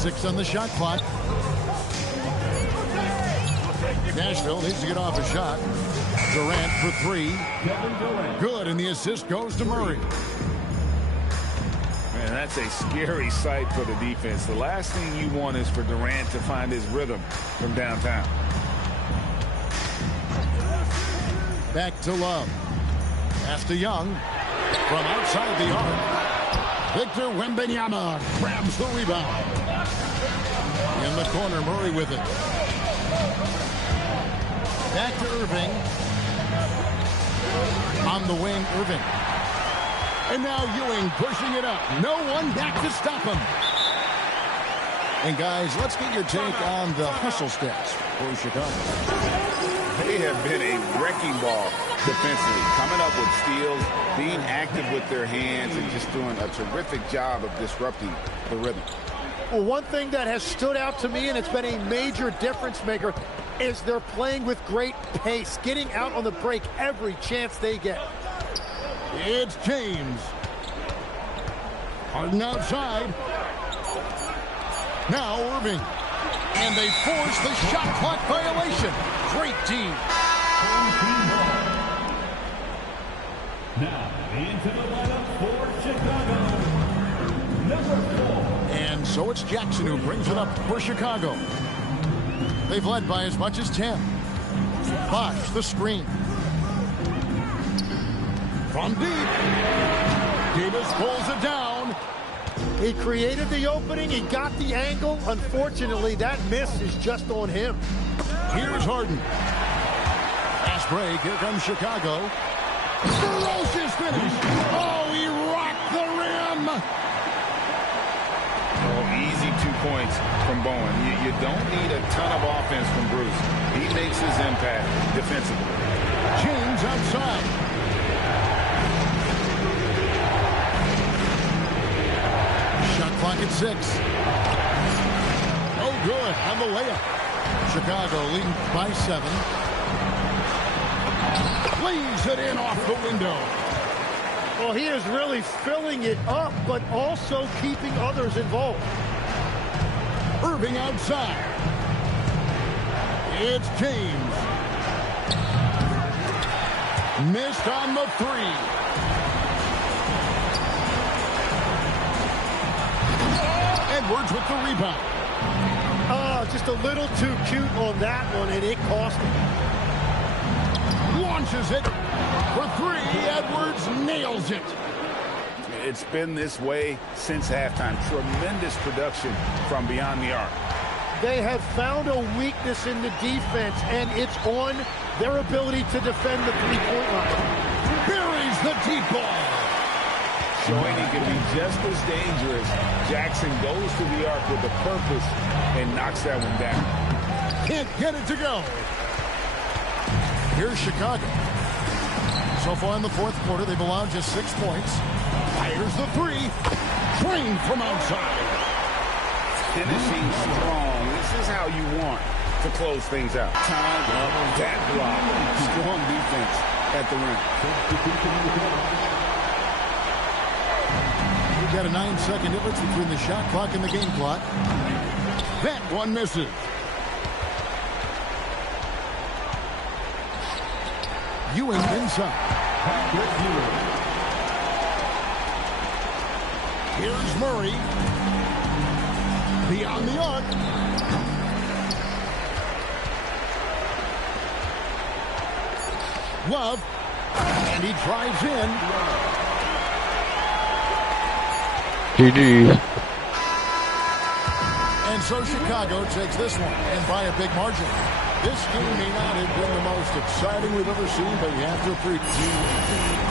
6 on the shot clock. Nashville needs to get off a shot. Durant for 3. Good, and the assist goes to Murray. Man, that's a scary sight for the defense. The last thing you want is for Durant to find his rhythm from downtown. Back to Love. Pass to Young. From outside the arc. Victor Wembanyama grabs the rebound. In the corner, Murray with it. Back to Irving. On the wing, Irving. And now Ewing pushing it up. No one back to stop him. And guys, let's get your take on the hustle stats for Chicago. They have been a wrecking ball defensively, coming up with steals, being active with their hands, and just doing a terrific job of disrupting the rhythm. Well, one thing that has stood out to me, and it's been a major difference maker, is they're playing with great pace, getting out on the break every chance they get. It's James. Harden outside. Now Irving. And they force the shot clock violation. Great team. Now into the lineup for Chicago. Number 4. And so it's Jackson who brings it up for Chicago. They've led by as much as 10. Bosh, the screen. From deep. Davis pulls it down. He created the opening. He got the angle. Unfortunately, that miss is just on him. Here's Harden. Fast break. Here comes Chicago. Ferocious finish. Oh, he rocked the rim. Oh, easy 2 points from Bowen. You don't need a ton of offense from Bruce. He makes his impact defensively. James outside. Shot clock at 6. Oh, good on the layup. Chicago leading by 7. Leaves it in off the window. Well, he is really filling it up, but also keeping others involved. Irving outside. It's James. Missed on the 3. Edwards with the rebound. Just a little too cute on that one, and it cost him. Launches it for 3. Edwards nails it. It's been this way since halftime. Tremendous production from beyond the arc. They have found a weakness in the defense, and it's on their ability to defend the three-point line. Buries the deep ball. Showing he can be just as dangerous. Jackson goes to the arc with a purpose and knocks that one down. Can't get it to go. Here's Chicago. So far in the fourth quarter, they've allowed just 6 points. Fires the 3. Drained from outside. Finishing strong. This is how you want to close things out. Time up that block. Strong defense at the rim. We've got a 9-second difference between the shot clock and the game clock. That one misses. Ewing inside. Here's Murray. Beyond the arc. Love. And he drives in. GG. And so Chicago takes this one, and by a big margin. This game may not have been the most exciting we've ever seen, but you have to appreciate.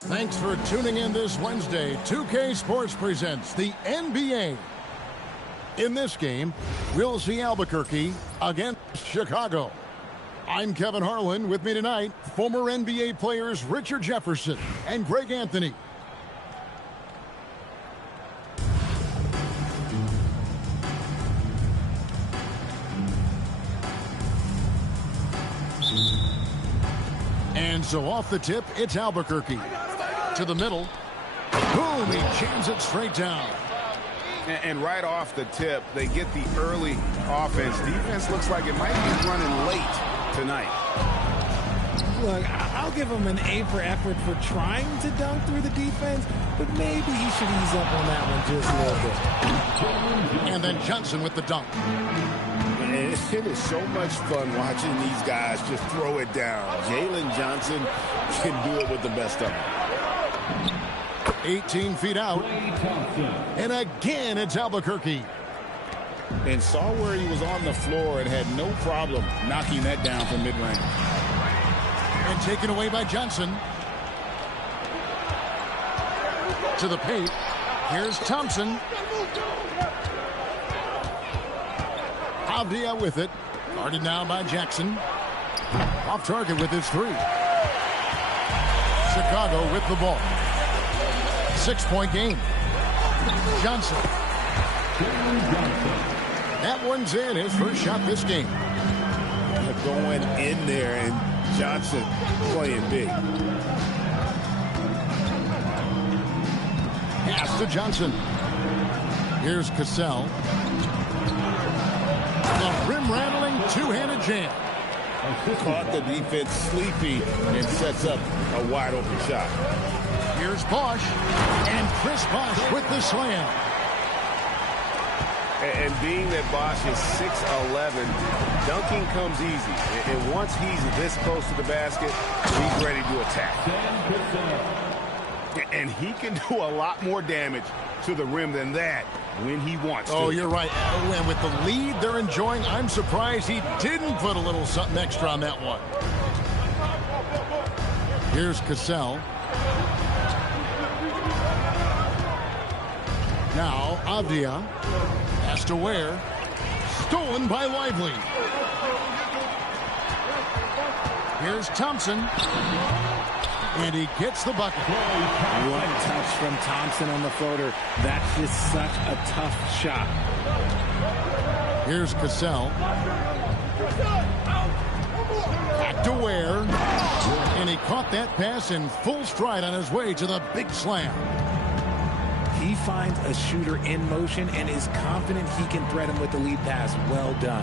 Thanks for tuning in this Wednesday. 2K Sports presents the NBA. In this game, we'll see Albuquerque against Chicago. I'm Kevin Harlan. With me tonight, former NBA players Richard Jefferson and Greg Anthony. And so off the tip, it's Albuquerque. To the middle. Boom, he jams it straight down. And right off the tip, they get the early offense. Defense looks like it might be running late tonight. Look, I'll give him an A for effort for trying to dunk through the defense, but maybe he should ease up on that one just a little bit. And then Johnson with the dunk. It is so much fun watching these guys just throw it down. Jalen Johnson can do it with the best of them. 18 feet out. And again, it's Albuquerque. And saw where he was on the floor and had no problem knocking that down from mid-range. And taken away by Johnson. To the paint. Here's Thompson. Avdia with it. Guarded now by Jackson. Off target with his three. Chicago with the ball. 6-point game. Johnson. That one's in. His first shot this game. Going in there, and Johnson playing big. Pass to Johnson. Here's Cassell. The rim-rattling two-handed jam. Caught the defense sleepy and sets up a wide-open shot. Here's Bosch. And Chris Bosch with the slam. And being that Bosch is 6'11", dunking comes easy. And once he's this close to the basket, he's ready to attack. And he can do a lot more damage to the rim than that when he wants to. Oh, you're right. And with the lead they're enjoying, I'm surprised he didn't put a little something extra on that one. Here's Cassell. Now, Avdia. Pass to Ware. Stolen by Lively. Here's Thompson. And he gets the bucket. What touch from Thompson on the floater. That's just such a tough shot. Here's Cassell. Back to Ware. And he caught that pass in full stride on his way to the big slam. He finds a shooter in motion and is confident he can thread him with the lead pass. Well done.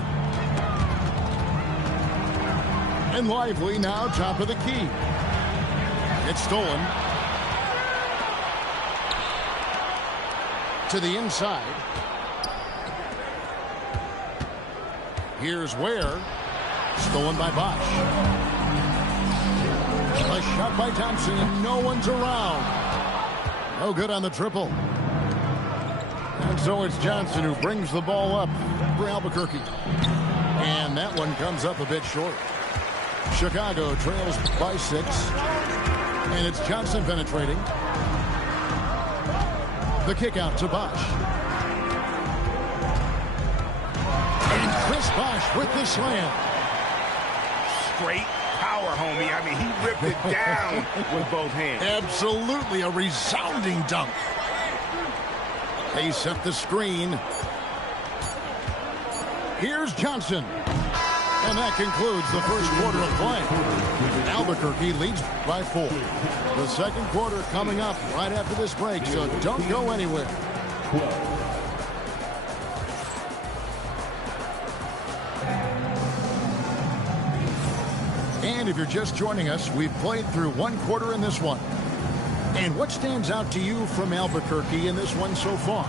And Lively now top of the key. It's stolen. To the inside. Here's Ware. Stolen by Bosch. A shot by Thompson and no one's around. No good on the triple. And so it's Johnson who brings the ball up for Albuquerque. And that one comes up a bit short. Chicago trails by 6. And it's Johnson penetrating. The kick out to Bosch. And Chris Bosch with the slam. Straight power, homie. I mean, he ripped it down with both hands. Absolutely a resounding dunk. They set the screen. Here's Johnson. And that concludes the first quarter of play. Albuquerque leads by 4. The second quarter coming up right after this break, so don't go anywhere. And if you're just joining us, we've played through one quarter in this one. And what stands out to you from Albuquerque in this one so far?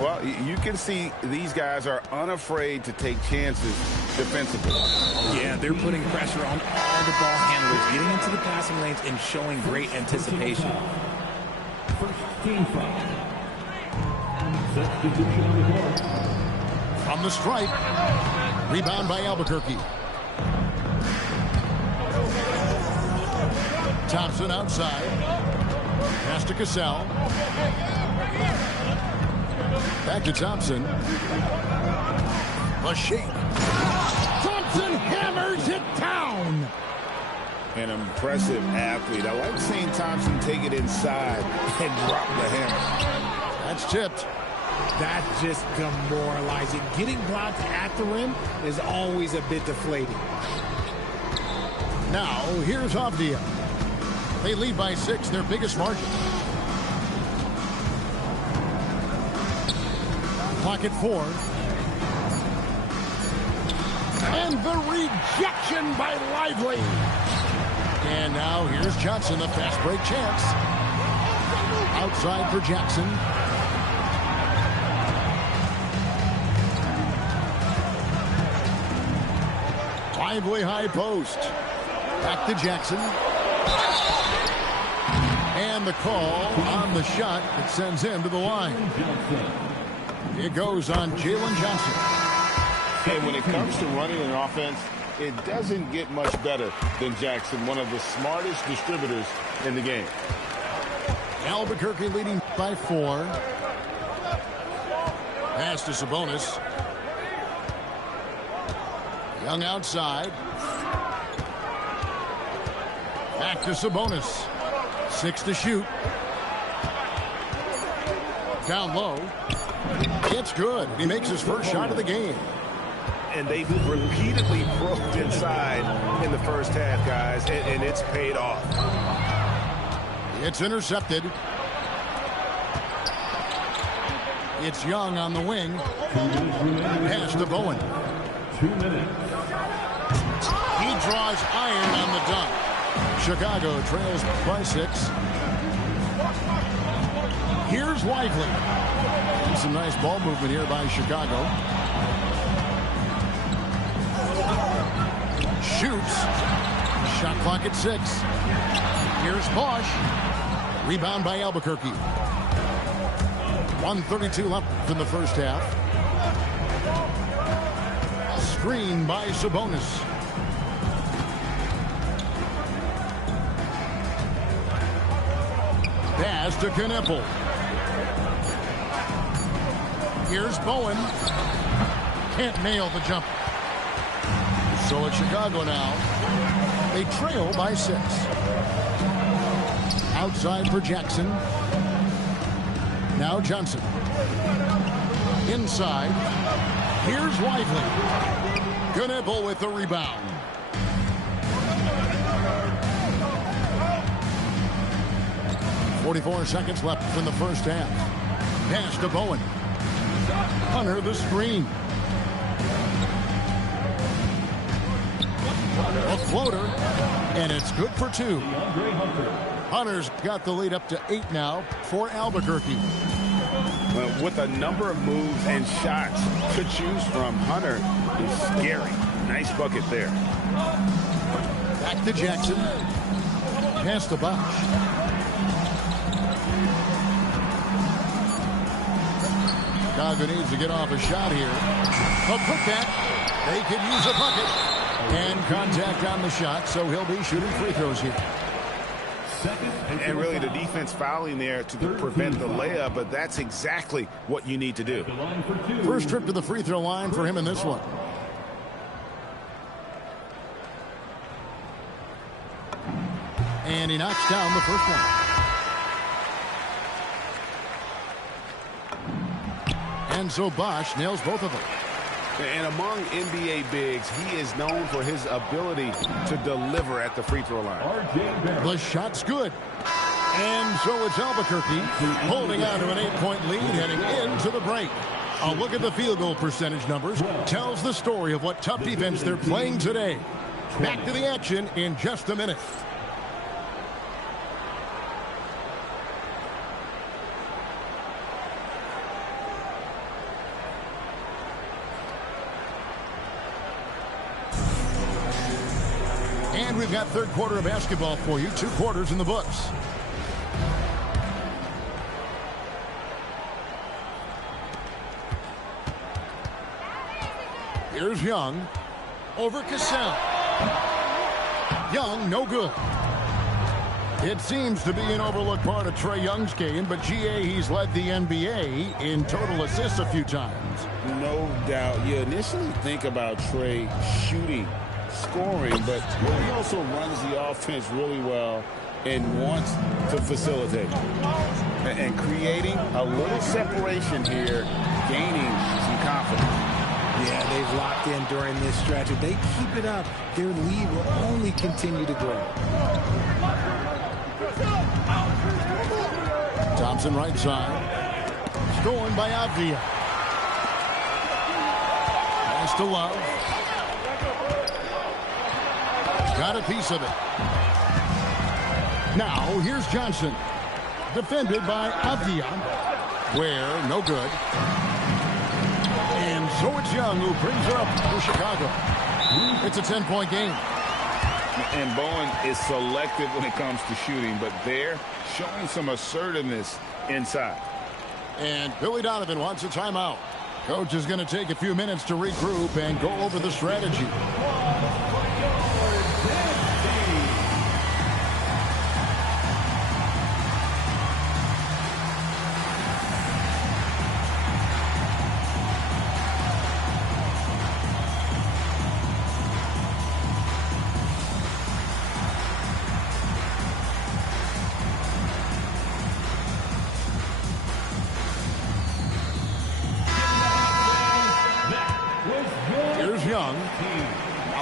Well, you can see these guys are unafraid to take chances defensively. Yeah, they're putting pressure on all the ball handlers, getting into the passing lanes and showing great anticipation. First team foul. Substitution on the court. From the stripe. Rebound by Albuquerque. Thompson outside. Pass to Cassell. Back to Thompson. A shake. Thompson hammers it down. An impressive athlete. I like seeing Thompson take it inside and drop the hammer. That's tipped. That's just demoralizing. Getting blocked at the rim is always a bit deflating. Now, here's Avdia. They lead by 6, their biggest margin. Clock at 4. And the rejection by Lively. And now here's Johnson, a fast break chance. Outside for Jackson. Lively high post. Back to Jackson. And the call on the shot that sends him to the line. It goes on Jalen Johnson. And when it comes to running an offense, it doesn't get much better than Jackson, one of the smartest distributors in the game. Albuquerque leading by 4. Pass to Sabonis. Young outside. Back to Sabonis. 6 to shoot. Down low. It's good. He makes his first shot of the game. And they've repeatedly probed inside in the first half, guys, and it's paid off. It's intercepted. It's Young on the wing. Pass to Bowen. 2 minutes. He draws iron on the dunk. Chicago trails by 6. Here's Lively. Some nice ball movement here by Chicago. Shoots. Shot clock at 6. Here's Bosch. Rebound by Albuquerque. 1:32 left in the first half. Screen by Sabonis. Pass to Kneppel. Here's Bowen. Can't nail the jumper. So it's Chicago now. They trail by 6. Outside for Jackson. Now Johnson. Inside. Here's Lively. Kneppel with the rebound. .44 seconds left in the first half. Pass to Bowen. Hunter the screen. A floater, and it's good for 2. Hunter's got the lead up to 8 now for Albuquerque. With a number of moves and shots to choose from, Hunter is scary. Nice bucket there. Back to Jackson. Pass to Bosch. Chicago needs to get off a shot here. But quick that. They could use a bucket. And contact on the shot, so he'll be shooting free throws here. And really the defense fouling there to prevent the layup, but that's exactly what you need to do. First trip to the free throw line for him in this one. And he knocks down the first one. And so Bosch nails both of them. And among NBA bigs, he is known for his ability to deliver at the free throw line. The shot's good. And so it's Albuquerque holding on to an 8-point lead heading into the break. A look at the field goal percentage numbers tells the story of what tough defense they're playing today. Back to the action in just a minute. And we've got third quarter of basketball for you. 2 quarters in the books. Here's Young. Over Cassell. Young, no good. It seems to be an overlooked part of Trae Young's game, but GA, he's led the NBA in total assists a few times. No doubt. You initially think about Trae shooting, scoring, but he also runs the offense really well and wants to facilitate. And creating a little separation here, gaining some confidence. Yeah, they've locked in during this stretch. If they keep it up, their lead will only continue to grow. Thompson right side. Stolen by Avdia. Pass to Love. Got a piece of it. Now, here's Johnson. Defended by Avdia. Where, no good. And so it's Young who brings it up for Chicago. It's a 10-point game. And Bowen is selective when it comes to shooting, but they're showing some assertiveness inside. And Billy Donovan wants a timeout. Coach is going to take a few minutes to regroup and go over the strategy.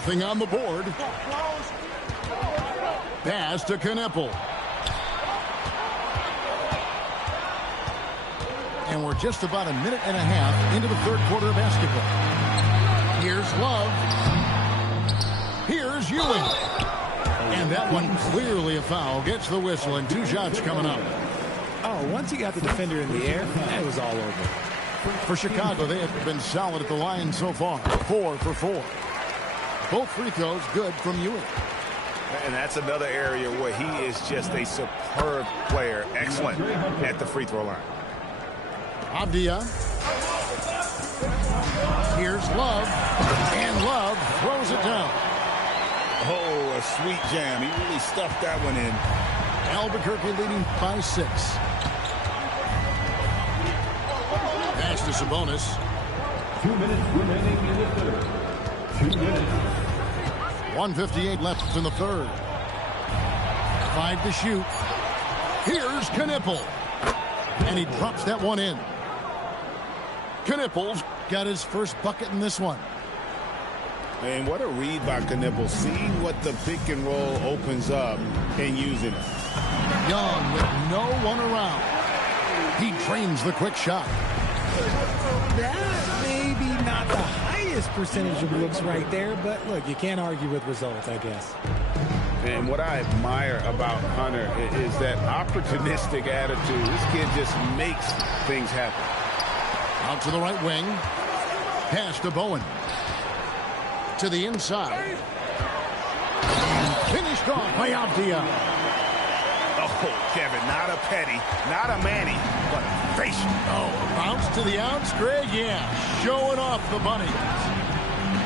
Nothing on the board. Pass to Knueppel. And we're just about a minute and a half into the third quarter of basketball. Here's Love. Here's Ewing. And that one clearly a foul. Gets the whistle and 2 shots coming up. Oh, once he got the defender in the air, it was all over. For Chicago, they have been solid at the line so far. 4 for 4. Both free throws good from Ewing. And that's another area where he is just a superb player. Excellent at the free throw line. Avdia. Here's Love. And Love throws it down. Oh, a sweet jam. He really stuffed that one in. Albuquerque leading by 6. Pass to Sabonis. 2 minutes remaining in the third. 2 minutes. 1:58 left in the third. 5 to shoot. Here's Knueppel. And he drops that one in. Knueppel's got his first bucket in this one. And what a read by Knueppel. Seeing what the pick and roll opens up and using it. Young with no one around. He drains the quick shot. That maybe not the highest percentage of looks right there, but look, you can't argue with results, I guess. And what I admire about Hunter is that opportunistic attitude. This kid just makes things happen. Out to the right wing. Pass to Bowen. To the inside. And finished off by Avdia. Oh, Kevin, not a Petty, not a Manny, but a facial. Oh, bounce to the outs, Greg. Yeah, showing off the bunny.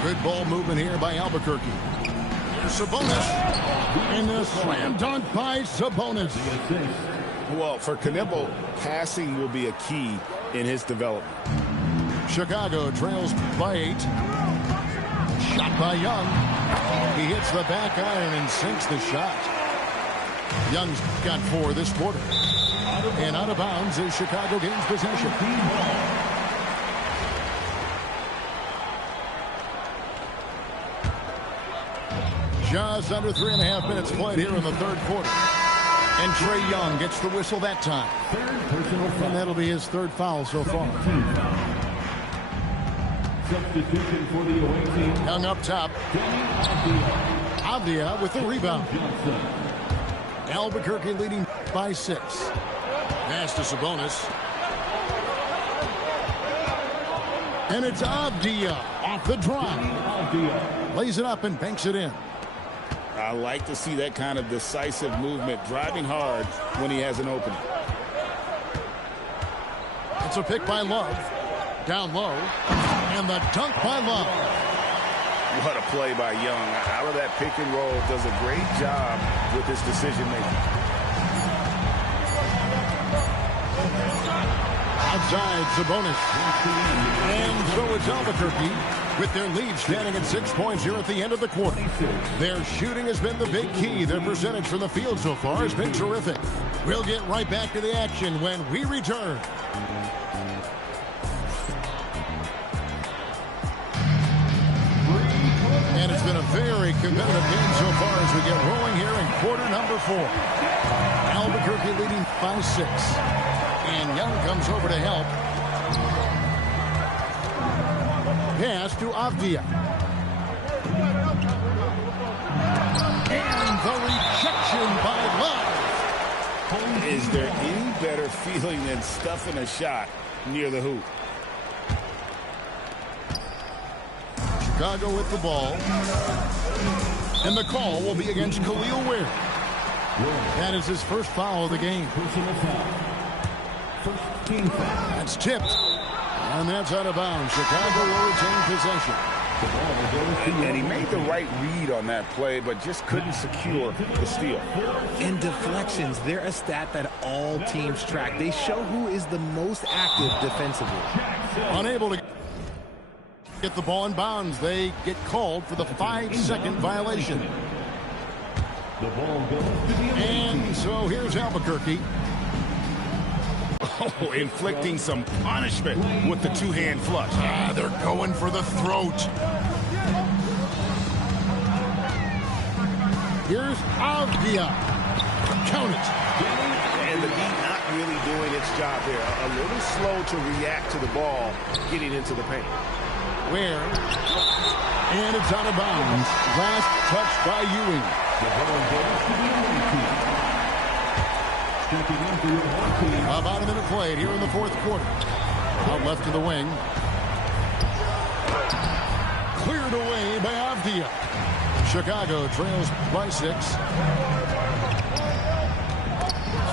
Good ball movement here by Albuquerque. Here's Sabonis. And a slam dunk by Sabonis. Well, for Knueppel, passing will be a key in his development. Chicago trails by 8. Shot by Young. He hits the back iron and sinks the shot. Young's got 4 this quarter. And out of bounds as Chicago gains possession. Just under 3.5 minutes played here in the third quarter. And Trae Young gets the whistle that time. And that'll be his third foul so far. Substitution for the away team. Young up top. Avdia with the rebound. Albuquerque leading by 6. Pass to Sabonis. And it's Avdia off the drop. Lays it up and banks it in. I like to see that kind of decisive movement, driving hard when he has an opening. It's a pick by Love. Down low. And the dunk by Love. What a play by Young. Out of that pick and roll, does a great job with his decision making. inside Sabonis. And so it's Albuquerque with their lead standing at 6 points here at the end of the quarter. Their shooting has been the big key. Their percentage from the field so far has been terrific. We'll get right back to the action when we return. And it's been a very competitive game so far as we get rolling here in quarter number 4. Albuquerque leading by 6. And Young comes over to help. Pass to Avdia. And the rejection by Love. Is there any better feeling than stuffing a shot near the hoop? Chicago with the ball. And the call will be against Khalil Ware. That is his first foul of the game. That's tipped. And that's out of bounds. Chicago will retain possession. And he made the right read on that play, but just couldn't secure the steal. And deflections, they're a stat that all teams track. They show who is the most active defensively. Unable to get the ball in bounds. They get called for the 5-second violation. And so here's Albuquerque. Oh, inflicting some punishment with the two-hand flush. They're going for the throat. Here's Avdia. Count it. And the D not really doing its job there. A little slow to react to the ball getting into the paint. Where? And it's out of bounds. Last touch by Ewing. About a minute played here in the fourth quarter. Out left to the wing. Cleared away by Avdia. Chicago trails by 6.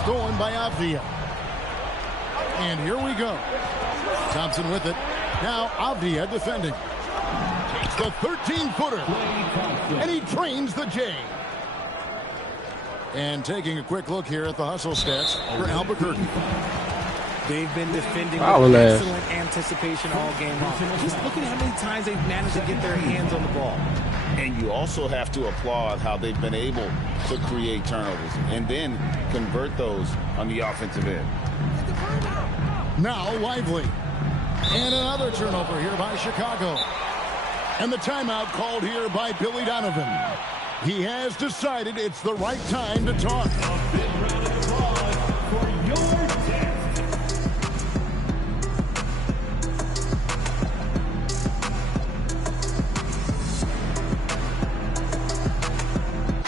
Stolen by Avdia. And here we go. Thompson with it. Now Avdia defending. Takes the 13-footer. And he trains the J. And taking a quick look here at the hustle stats for Albuquerque. They've been defending with excellent anticipation all game long. Just look at how many times they've managed to get their hands on the ball. And you also have to applaud how they've been able to create turnovers and then convert those on the offensive end. Now Lively. And another turnover here by Chicago. And the timeout called here by Billy Donovan. He has decided it's the right time to talk. A big round of applause for your test.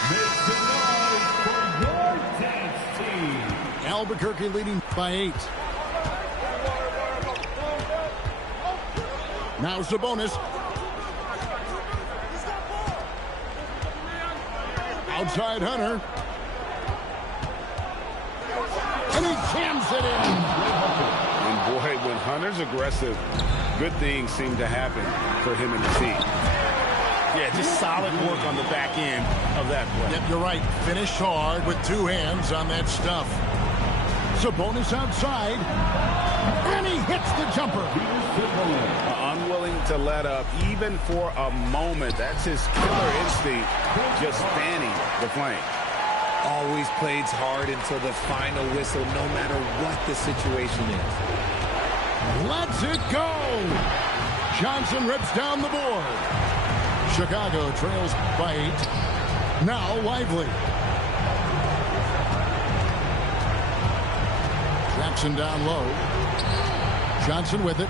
Make some noise for your dance team. Albuquerque leading by 8. Now Sabonis. Outside Hunter. And he jams it in. And boy, when Hunter's aggressive, good things seem to happen for him and the team. Yeah, just solid work on the back end of that play. Yep, you're right. Finished hard with 2 hands on that stuff. Sabonis outside. And he hits the jumper. Unwilling to let up even for a moment. That's his killer instinct, just fanning the flame. Always plays hard until the final whistle, no matter what the situation is. Let's it go! Johnson rips down the board. Chicago trails by 8. Now Lively. Jackson down low. Johnson with it.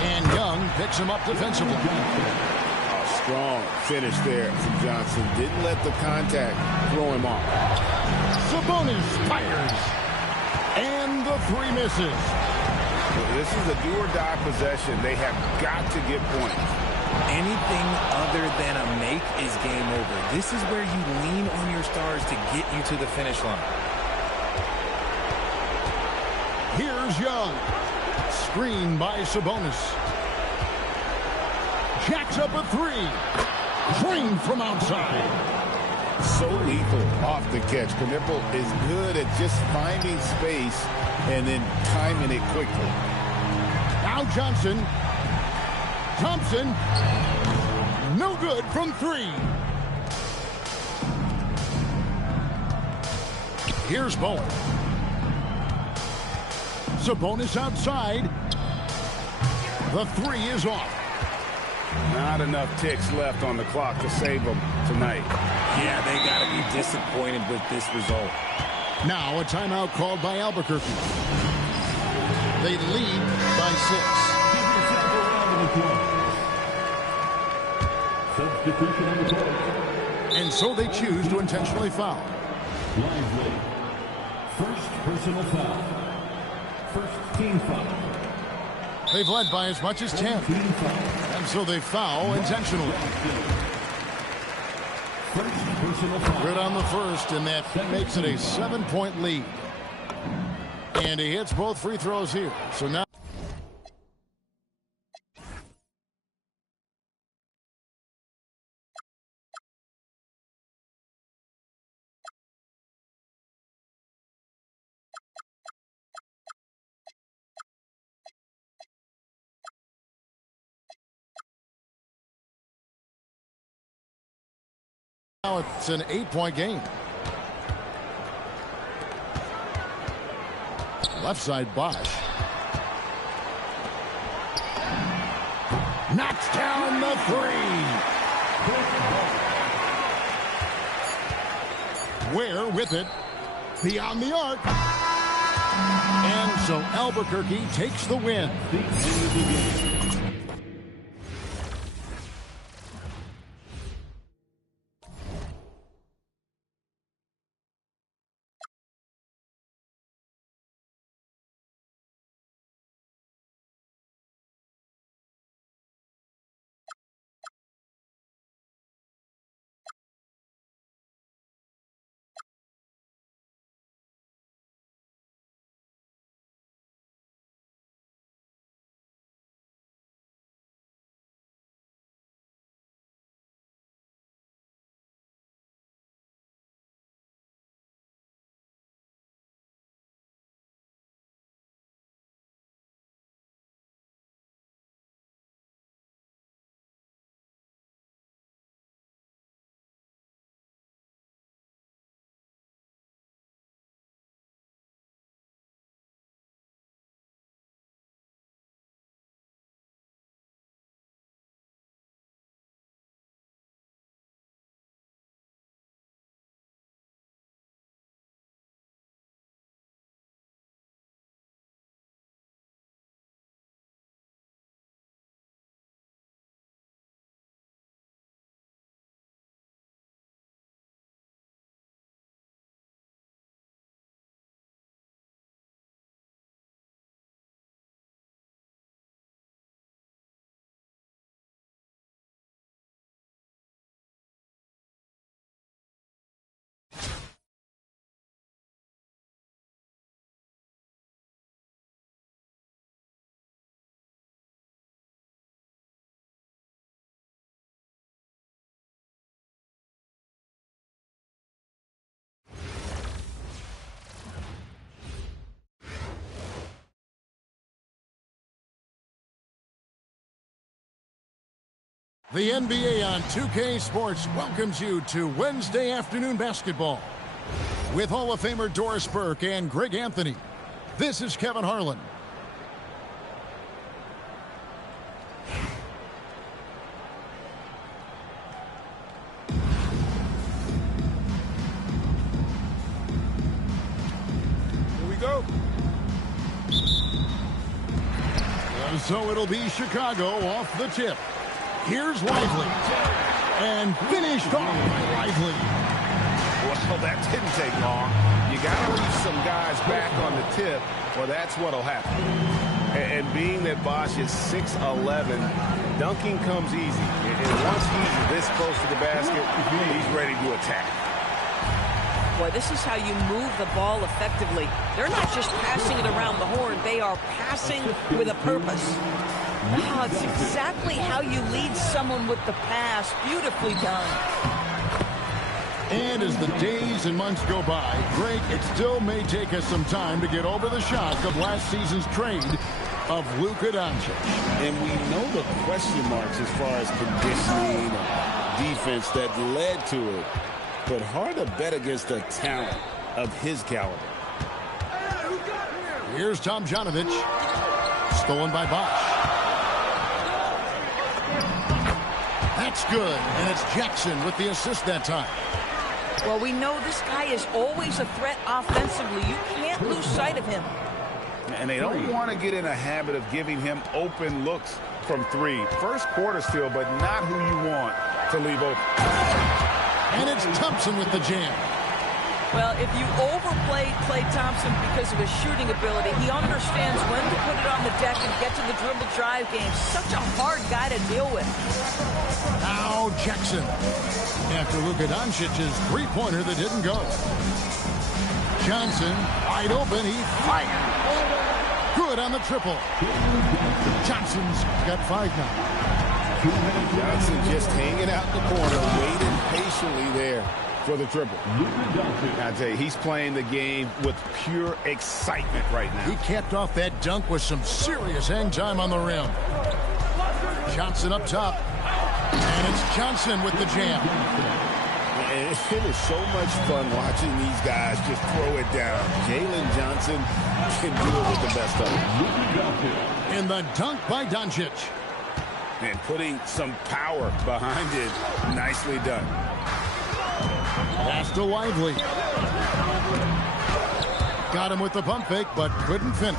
And Young picks him up defensively. A strong finish there from Johnson. Didn't let the contact throw him off. Sabonis fires. And the 3 misses. This is a do-or-die possession. They have got to get points. Anything other than a make is game over. This is where you lean on your stars to get you to the finish line. Here's Young. Screen by Sabonis. Jacks up a 3. Drained from outside. So lethal off the catch. Knipple is good at just finding space and then timing it quickly. Now Johnson. Thompson. No good from 3. Here's Bowen. Sabonis outside. The 3 is off. Not enough ticks left on the clock to save them tonight. Yeah, they got to be disappointed with this result. Now a timeout called by Albuquerque. They lead by 6. Substitution on the court. And so they choose to intentionally foul. Lively. First personal foul. First team foul. They've led by as much as 10. And so they foul intentionally. First personal foul. Good on the first, and that makes it a 7-point lead. And he hits both free throws here. So now it's an 8-point game. Left side Bosch. Knocks down the 3. Ware with it. Beyond the arc. And so Albuquerque takes the win. The NBA on 2K Sports welcomes you to Wednesday afternoon basketball with Hall of Famer Doris Burke and Greg Anthony. This is Kevin Harlan. Here we go. And so it'll be Chicago off the tip. Here's Lively. And finished off by Lively. Well, that didn't take long. You got to leave some guys back on the tip, or that's what'll happen. And being that Bosch is 6'11", dunking comes easy. And once he's this close to the basket, he's ready to attack. Boy, this is how you move the ball effectively. They're not just passing it around the horn. They are passing with a purpose. Wow, it's exactly how you lead someone with the pass. Beautifully done. And as the days and months go by, Greg, it still may take us some time to get over the shock of last season's trade. of Luka Doncic. And we know the question marks as far as conditioning and defense that led to it. But hard to bet against a talent of his caliber. Here's Tomjanovich. Stolen by Bosh. That's good. And it's Jackson with the assist that time. Well, we know this guy is always a threat offensively. You can't lose sight of him. And they don't want to get in a habit of giving him open looks from three. First quarter still, but not who you want to leave open. And it's Thompson with the jam. Well, if you overplay Klay Thompson because of his shooting ability, he understands when to put it on the deck and get to the dribble drive game. Such a hard guy to deal with. Now Jackson. After Luka Doncic's three-pointer that didn't go. Johnson, wide open, he fired. Good on the triple. Johnson's got 5 now. Johnson just hanging out in the corner, waiting patiently there for the triple. I tell you, he's playing the game with pure excitement right now. He capped off that dunk with some serious hang time on the rim. Johnson up top. And it's Johnson with the jam. And it is so much fun watching these guys just throw it down. Jalen Johnson can do it with the best of them. In the dunk by Doncic. And putting some power behind it. Nicely done. Pass to Lively. Got him with the pump fake, but couldn't finish.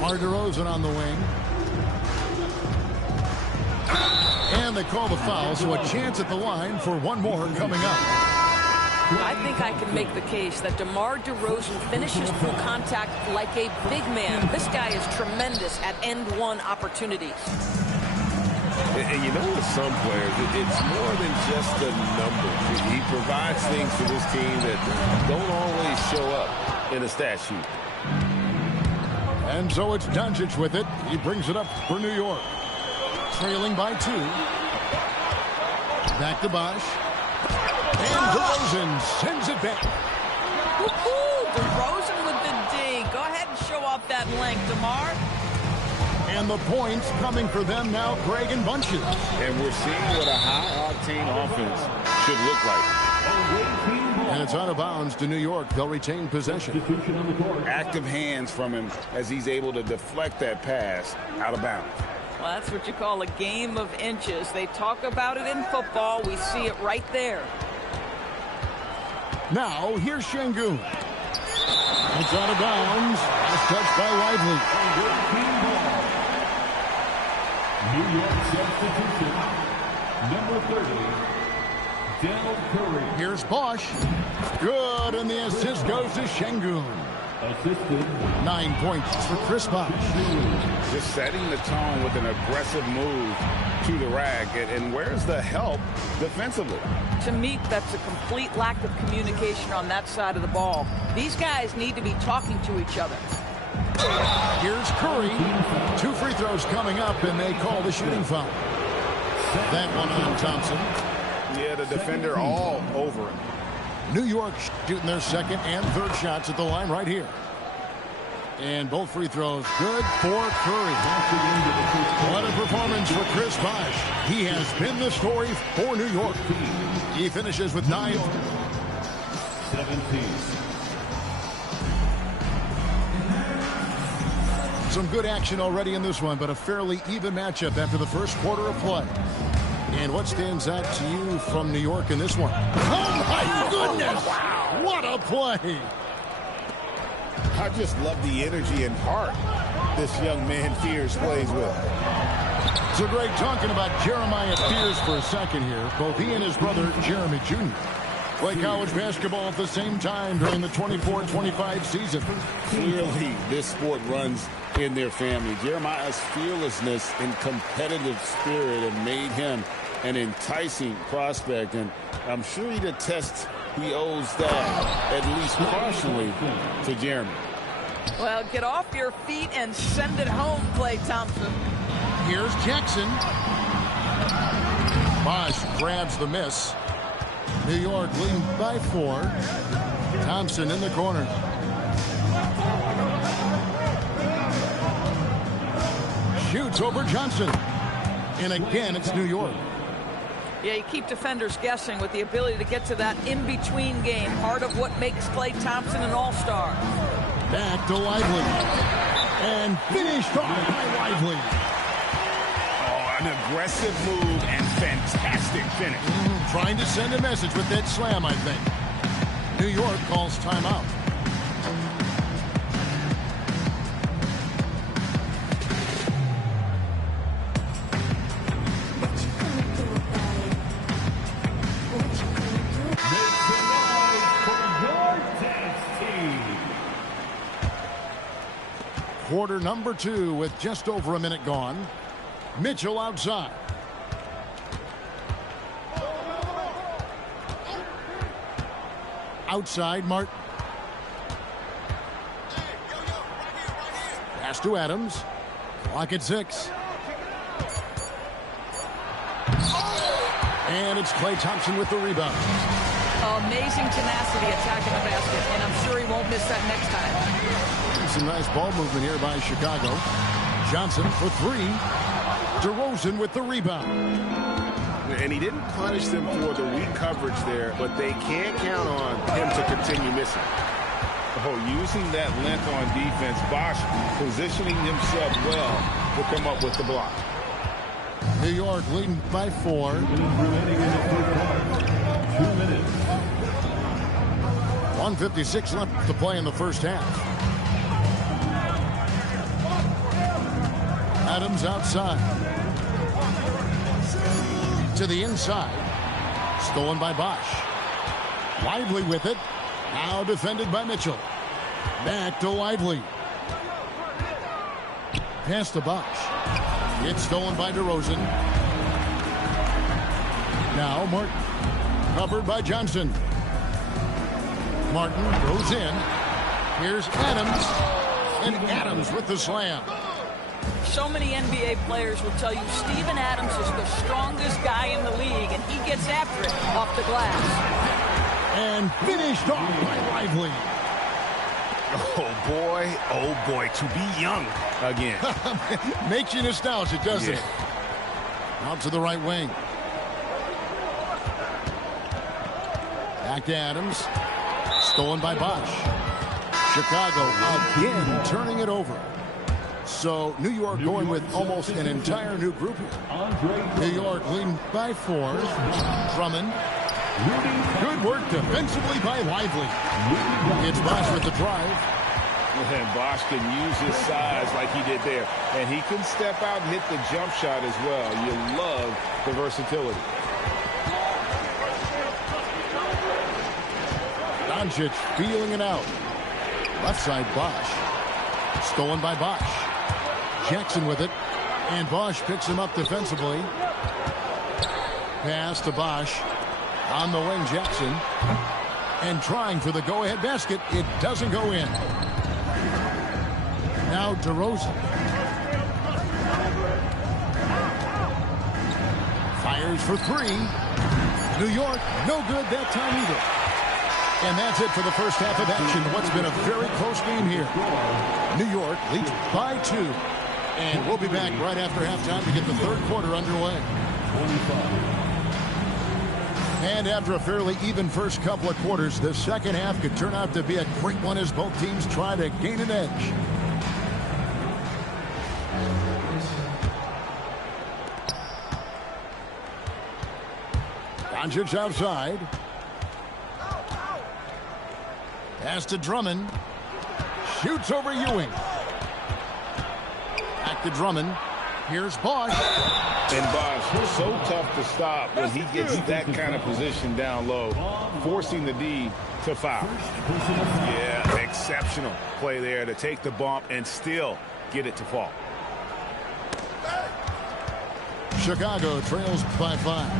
Mar DeRozan on the wing. And they call the foul, so a chance at the line for one more coming up. I think I can make the case that DeMar DeRozan finishes full contact like a big man. This guy is tremendous at end-one opportunities. And you know, with some players, it's more than just the numbers. He provides things for this team that don't always show up in a stat sheet. And so it's Doncic with it. He brings it up for New York. Trailing by 2. Back to Bosh. And DeRozan sends it back. DeRozan with the D. Go ahead and show off that length, DeMar. And the points coming for them now, Greg and bunches. And we're seeing what a high-octane offense should look like. And it's out of bounds to New York. They'll retain possession. Active hands from him as he's able to deflect that pass out of bounds. Well, that's what you call a game of inches. They talk about it in football. We see it right there. Now, here's Şengün. It's out of bounds. It's touched by Lively. New York substitution, number 30, Dell Curry. Here's Bosh. Good, and the assist goes to Şengün. Assisted. 9 points for Chris Bosh. Just setting the tone with an aggressive move to the rack. And where's the help defensively? To me, that's a complete lack of communication on that side of the ball. These guys need to be talking to each other. Here's Curry. 2 free throws coming up, and they call the shooting foul. That one on Thompson. Yeah, the defender all over it. New York shooting their second and third shots at the line right here. And both free throws good for Curry. What a performance for Chris Bosh. He has been the story for New York. He finishes with 9. 17. Some good action already in this one, but a fairly even matchup after the first quarter of play. And what stands out to you from New York in this one? Oh, my goodness! Wow. What a play! I just love the energy and heart this young man Fears plays with. So Greg, talking about Jeremiah Fears for a second here. Both he and his brother, Jeremy Jr., play college basketball at the same time during the 24-25 season. Clearly, this sport runs in their family. Jeremiah's fearlessness and competitive spirit have made him an enticing prospect, and I'm sure he'd attest he owes that, at least partially, to Jeremy. Well, get off your feet and send it home, Klay Thompson. Here's Jackson. Bosh grabs the miss. New York leading by 4. Thompson in the corner. Shoots over Johnson. And again, it's New York. Yeah, you keep defenders guessing with the ability to get to that in-between game, part of what makes Klay Thompson an all-star. Back to Lively. And finished off by Lively. Oh, an aggressive move and fantastic finish. Trying to send a message with that slam, I think. New York calls timeout. Quarter number 2 with just over a minute gone. Mitchell outside. Outside, Martin. Pass to Adams. Clock at 6. And it's Klay Thompson with the rebound. Amazing tenacity attacking the basket, and I'm sure he won't miss that next time. Some nice ball movement here by Chicago. Johnson for 3. DeRozan with the rebound. And he didn't punish them for the weak coverage there, but they can't count on him to continue missing. Oh, using that length on defense, Bosh positioning himself well to come up with the block. New York leading by 4. Remaining in the third quarter. 2 minutes. 1:56 left to play in the first half. Adams outside. To the inside. Stolen by Bosh. Lively with it. Now defended by Mitchell. Back to Lively. Pass to Bosh. It's stolen by DeRozan. Now Martin. Covered by Johnson. Martin goes in. Here's Adams. And Adams with the slam. So many NBA players will tell you Steven Adams is the strongest guy in the league, and he gets after it off the glass. And finished off by Lively. Oh boy, to be young again. Makes you nostalgic, doesn't it? Out to the right wing. Back to Adams. Stolen by Bosh. Chicago again turning it over. So New York going with almost an entire new group here. New York leading by 4. Drummond. Good work defensively by Lively. It's Bosh with the drive. And Bosh can use his size like he did there. And he can step out and hit the jump shot as well. You love the versatility. Doncic feeling it out. Left side Bosh. Stolen by Bosh. Jackson with it. And Bosh picks him up defensively. Pass to Bosh. On the wing, Jackson. And trying for the go-ahead basket. It doesn't go in. Now DeRozan. Fires for 3. New York, no good that time either. And that's it for the first half of action. What's been a very close game here. New York leads by 2. And we'll be back right after halftime to get the third quarter underway. And after a fairly even first couple of quarters, the second half could turn out to be a great one as both teams try to gain an edge. Doncic outside. Pass to Drummond. Shoots over Ewing. Back to Drummond. Here's Bosh. And Bosh, so tough to stop when he gets that kind of position down low, forcing the D to foul. Yeah, exceptional play there to take the bump and still get it to fall. Chicago trails by 5.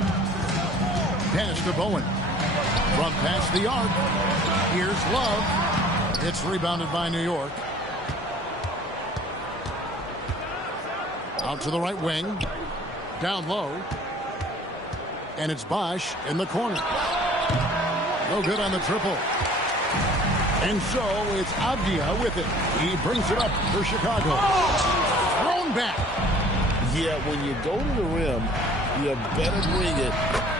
Pass to Bowen. From past the arc. Here's Love. It's rebounded by New York. Out to the right wing. Down low. And it's Bosh in the corner. No good on the triple. And so it's Avdia with it. He brings it up for Chicago. Thrown back. Yeah, when you go to the rim, you better bring it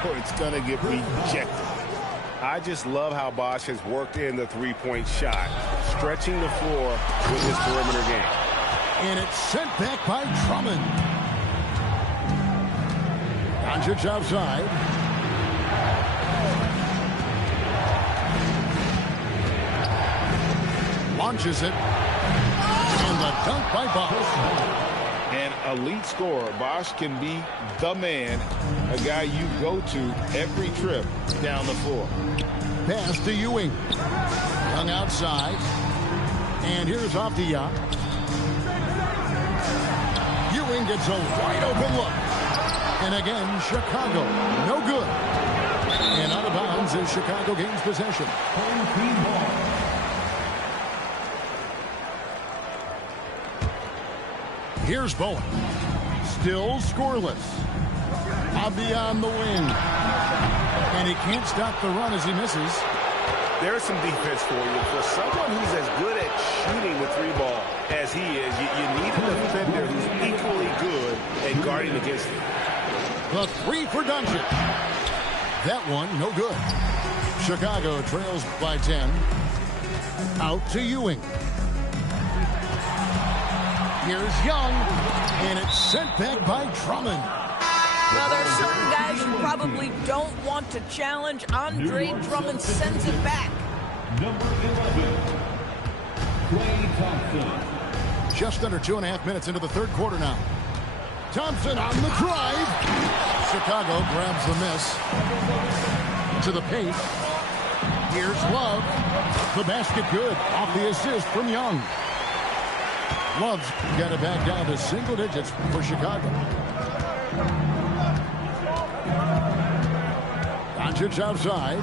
or it's going to get rejected. I just love how Bosch has worked in the three-point shot, stretching the floor with his perimeter game. And it's sent back by Drummond. Doncic outside. Launches it. And the dunk by Bosch. An elite scorer, Bosch can be the man, a guy you go to every trip down the floor. Pass to Ewing. Hung outside. And here's Avdia. Ewing gets a wide open look. And again, Chicago. No good. And out of bounds as Chicago gains possession. Here's Bowen. Still scoreless. Avdia on the wing. And he can't stop the run as he misses. There's some defense for you. For someone who's as good at shooting the three ball as he is, you need a defender who's equally good at guarding against him. The three for Doncic. That one, no good. Chicago trails by 10. Out to Ewing. Here's Young. And it's sent back by Drummond. Now, there are certain guys you probably don't want to challenge. Andre Drummond sends it back. Number 11, Klay Thompson. Just under 2.5 minutes into the third quarter now. Thompson on the drive. Chicago grabs the miss. To the paint. Here's Love. The basket good. Off the assist from Young. Love's got it back down to single digits for Chicago. Doncic outside.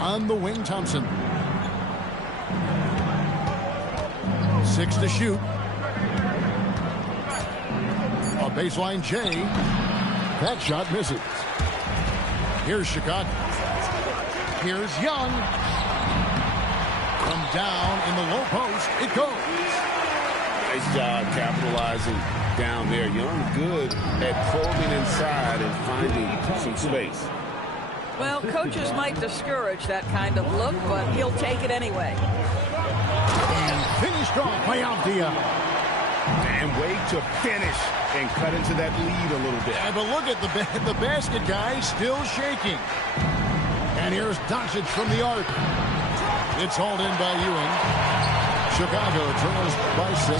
On the wing, Thompson. 6 to shoot. A baseline J. That shot misses. Here's Chicago. Here's Young. From down in the low post, it goes. Nice job capitalizing down there. Young good at probing inside and finding some space. Well, coaches might discourage that kind of look, but he'll take it anyway. And finished off by Avdia. And way to finish and cut into that lead a little bit. But look at the basket guy still shaking. And here's Doncic from the arc. It's hauled in by Ewing. Chicago trails by 6.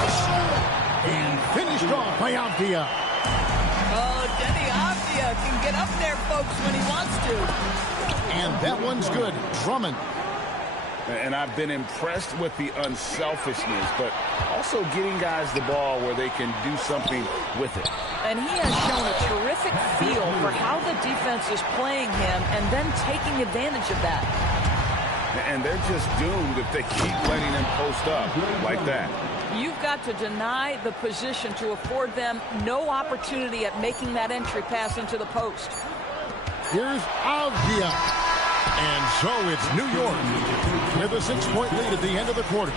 And finished off by Avdia. Oh, Denny Avdia can get up there, folks, when he wants to. And that one's good. Drummond. And I've been impressed with the unselfishness, but also getting guys the ball where they can do something with it. And he has shown a terrific feel for how the defense is playing him and then taking advantage of that. And they're just doomed if they keep letting him post up like that. You've got to deny the position to afford them no opportunity at making that entry pass into the post. Here's Avdia. And so it's New York with a 6-point lead at the end of the quarter.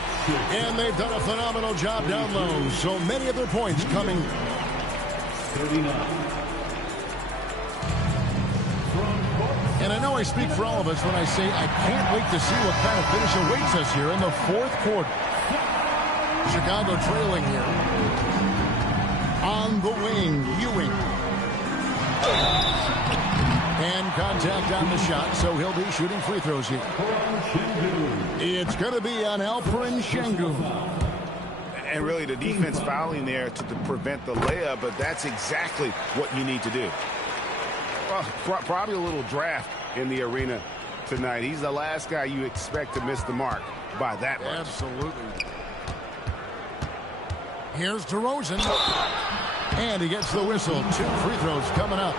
And they've done a phenomenal job down low. So many of their points coming. 39. And I know I speak for all of us when I say I can't wait to see what kind of finish awaits us here in the fourth quarter. Chicago trailing here. On the wing, Ewing. And contact on the shot, so he'll be shooting free throws here. It's going to be on Alperen Sengun. And really the defense fouling there to prevent the layup, but that's exactly what you need to do. Well, probably a little draft in the arena tonight. He's the last guy you expect to miss the mark by that much. Absolutely. Here's DeRozan. And he gets the whistle. 2 free throws coming up.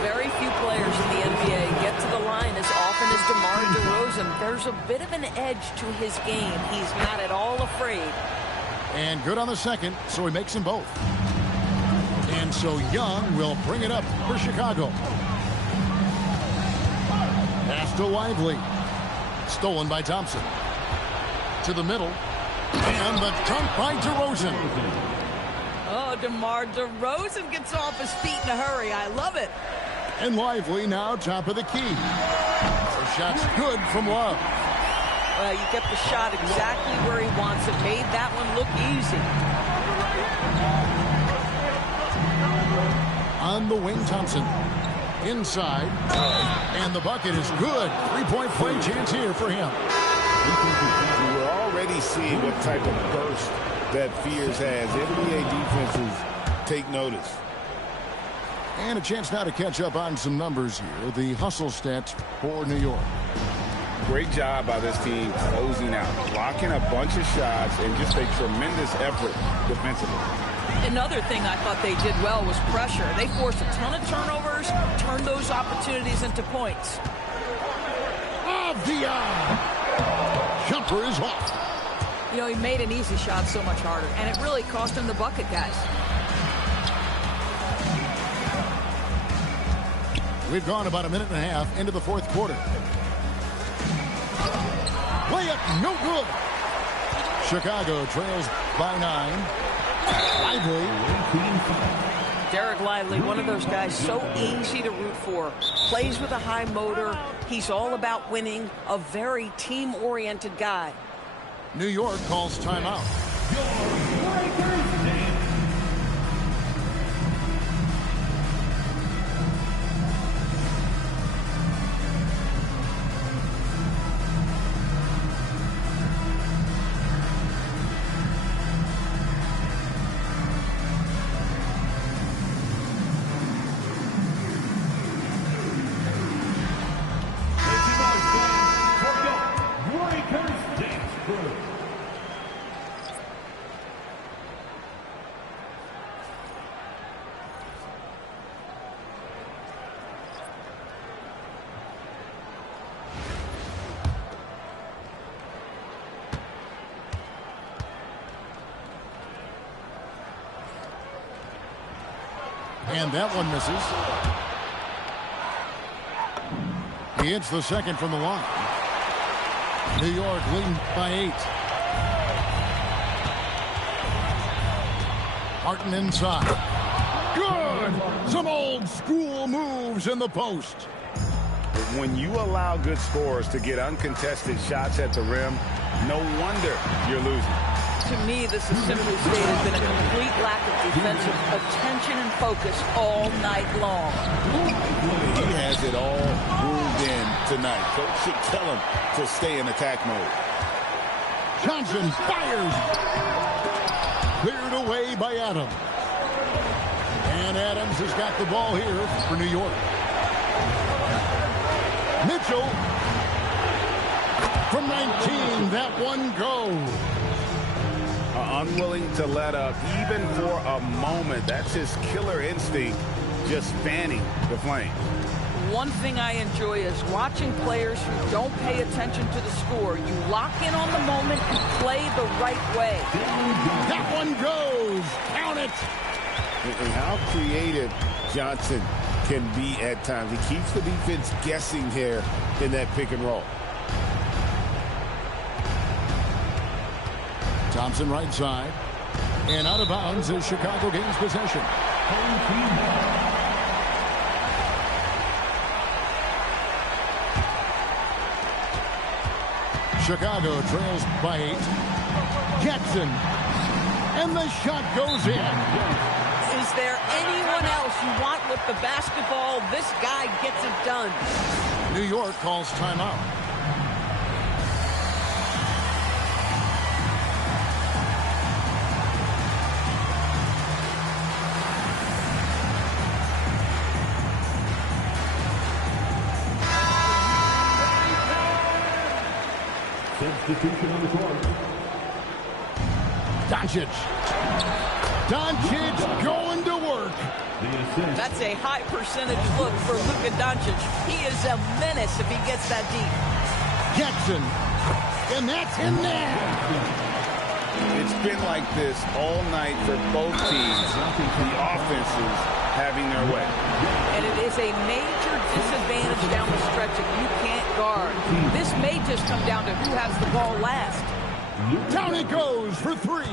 Very few players in the NBA get to the line as often as DeMar DeRozan. There's a bit of an edge to his game. He's not at all afraid. And good on the second, so he makes them both. And so Young will bring it up for Chicago. Pass to Lively. Stolen by Thompson. To the middle. And the dunk by DeRozan. Oh, DeMar DeRozan gets off his feet in a hurry. I love it. And Lively now top of the key. The shot's good from Love. Well, you get the shot exactly where he wants it. Made that one look easy. On the wing, Thompson. Inside. And the bucket is good. Three-point play chance here for him. We're already seeing what type of burst that Fears has. NBA defenses take notice. And a chance now to catch up on some numbers here. The hustle stats for New York. Great job by this team closing out, blocking a bunch of shots, and just a tremendous effort defensively. Another thing I thought they did well was pressure. They forced a ton of turnovers, turned those opportunities into points. Avdia! Jumper is off. You know, he made an easy shot so much harder, and it really cost him the bucket, guys. We've gone about a minute and a half into the fourth quarter. Layup, no good. Chicago trails by 9. Lively. Derek Lively, one of those guys so easy to root for. Plays with a high motor. He's all about winning. A very team-oriented guy. New York calls timeout. And that one misses. He hits the second from the line. New York leading by 8. Martin inside. Good! Some old school moves in the post. When you allow good scorers to get uncontested shots at the rim, no wonder you're losing. To me, this is simply stated been a complete lack of defensive attention and focus all night long. He has it all grooved in tonight. Coach should tell him to stay in attack mode. Johnson fires. Cleared away by Adams. And Adams has got the ball here for New York. Mitchell from 19. That one goes. Unwilling to let up even for a moment. That's his killer instinct, just fanning the flame. One thing I enjoy is watching players who don't pay attention to the score. You lock in on the moment and play the right way. That one goes. Count it. And how creative Johnson can be at times. He keeps the defense guessing here in that pick and roll. Thompson right side. And out of bounds as Chicago gains possession. Chicago trails by 8. Jackson. And the shot goes in. Is there anyone else you want with the basketball? This guy gets it done. New York calls timeout. Substitution on the court. Doncic. Doncic going to work. That's a high percentage look for Luka Doncic. He is a menace if he gets that deep. Jackson. And that's in there. It's been like this all night for both teams. The offenses having their way. And it is a major disadvantage down the stretch if you can't guard. This may just come down to who has the ball last. Down it goes for 3.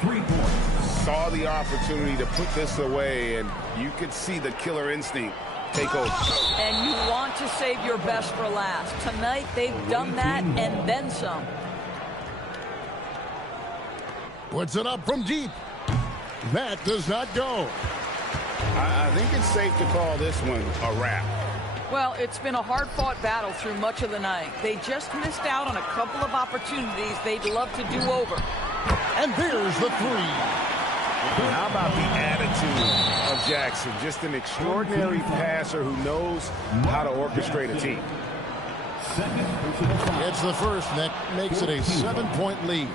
3 points. Saw the opportunity to put this away, and you could see the killer instinct take over. And you want to save your best for last. Tonight, they've done that and then some. Puts it up from deep. That does not go. I think it's safe to call this one a wrap. Well, it's been a hard-fought battle through much of the night. They just missed out on a couple of opportunities they'd love to do over. And there's the 3. How about the attitude of Jackson? Just an extraordinary passer who knows how to orchestrate a team. It's the first, and that makes it a 7-point lead.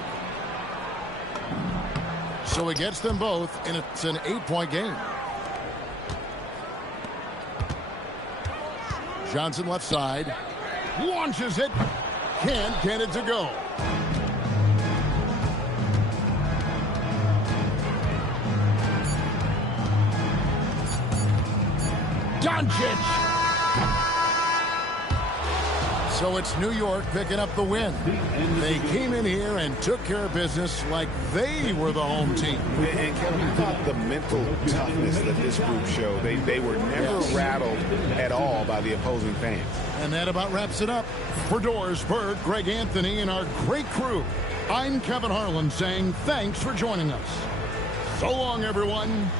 So he gets them both, and it's an 8-point game. Johnson left side. Launches it. Can't get it to go. Doncic. So it's New York picking up the win. They came in here and took care of business like they were the home team. And Kevin, I thought the mental toughness that this group showed, they were never rattled at all by the opposing fans. And that about wraps it up. For Doris Berg, Greg Anthony, and our great crew, I'm Kevin Harlan saying thanks for joining us. So long, everyone.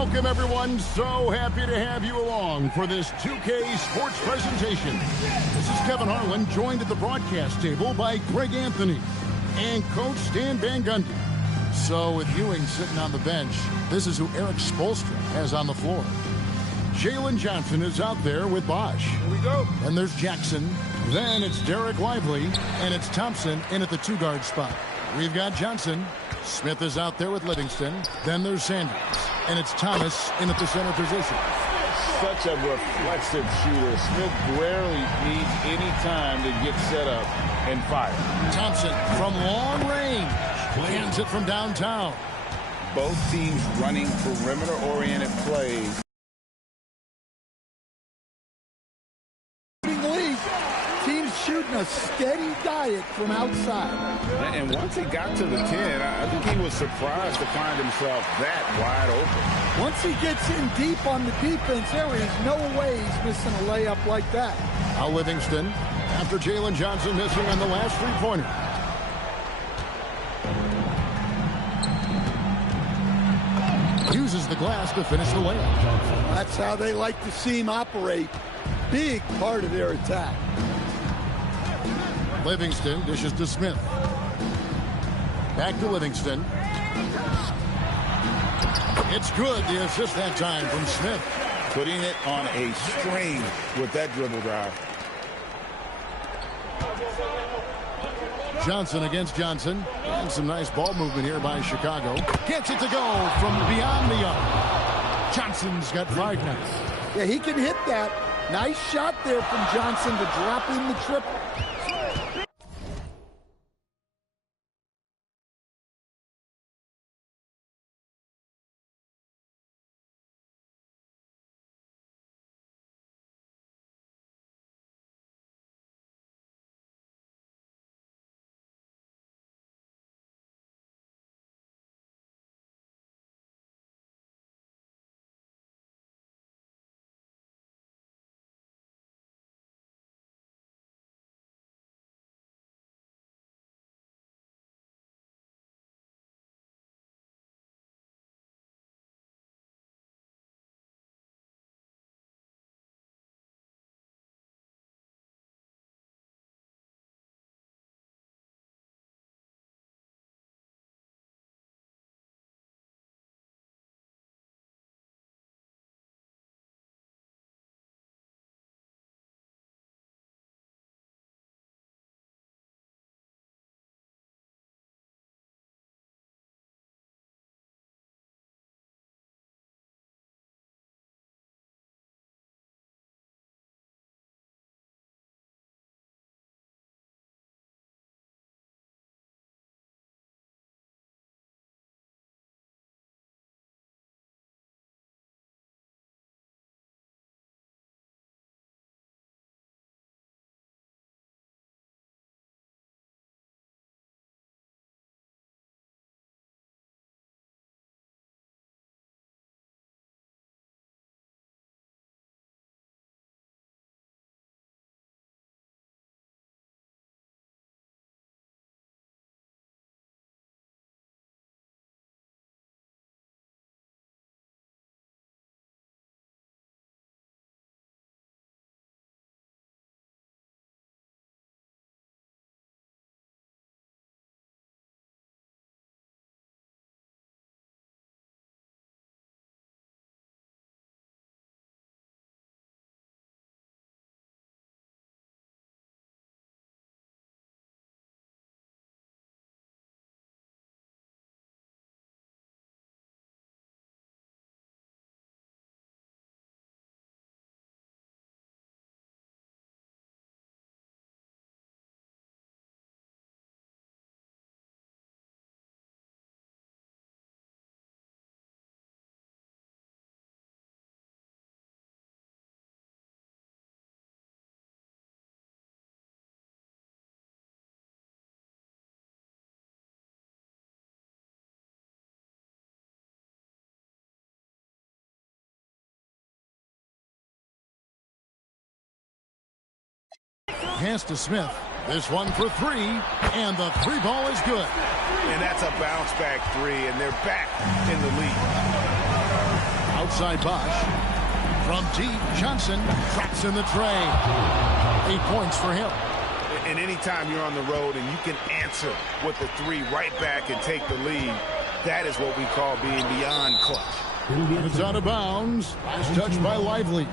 Welcome, everyone. So happy to have you along for this 2K Sports presentation. This is Kevin Harlan, joined at the broadcast table by Greg Anthony and Coach Stan Van Gundy. So with Ewing sitting on the bench, this is who Eric Spoelstra has on the floor. Jalen Johnson is out there with Bosch. Here we go. Then there's Jackson. Then it's Derek Lively. And it's Thompson in at the two-guard spot. We've got Johnson. Smith is out there with Livingston. Then there's Sanders. And it's Thomas in at the center position. such a reflexive shooter. Smith rarely needs any time to get set up and fire. Thompson from long range. Cans it from downtown. Both teams running perimeter-oriented plays. Teams shooting a steady diet from outside. And once he got to the 10, I think he was surprised to find himself that wide open. Once he gets in deep on the defense, there is no way he's missing a layup like that. Now Livingston, after Jalen Johnson missing on the last three-pointer. Uses the glass to finish the layup. That's how they like to see him operate. Big part of their attack. Livingston dishes to Smith. Back to Livingston. It's good. The assist that time from Smith. Putting it on a string with that dribble drive. Johnson against Johnson. And some nice ball movement here by Chicago. Gets it to go from beyond the arc. Johnson's got 5 now. Yeah, he can hit that. Nice shot there from Johnson to drop in the triple. Pass to Smith. This one for 3, and the 3 ball is good. And that's a bounce back 3, and they're back in the lead. Outside Bosch. From deep, Johnson traps in the tray. 8 points for him. And anytime you're on the road and you can answer with the 3 right back and take the lead, that is what we call being beyond clutch. It's out of bounds. Last touch by Lively.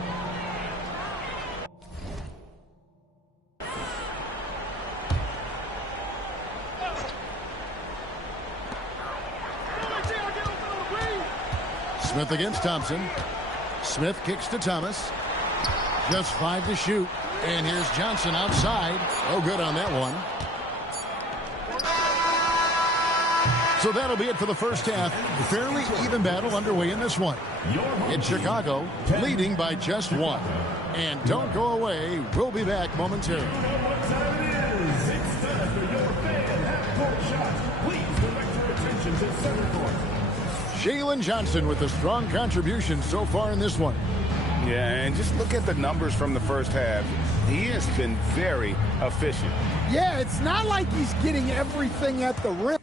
Smith against Thompson. Smith kicks to Thomas. Just 5 to shoot. And here's Johnson outside. Oh, good on that one. So that'll be it for the first half. Fairly even battle underway in this one. It's Chicago leading by just 1. And don't go away. We'll be back momentarily. What time it is? It's time for your fan half-court shot. Please direct your attention to center court. Jalen Johnson with a strong contribution so far in this one. Yeah, and just look at the numbers from the first half. He has been very efficient. Yeah, it's not like he's getting everything at the rim.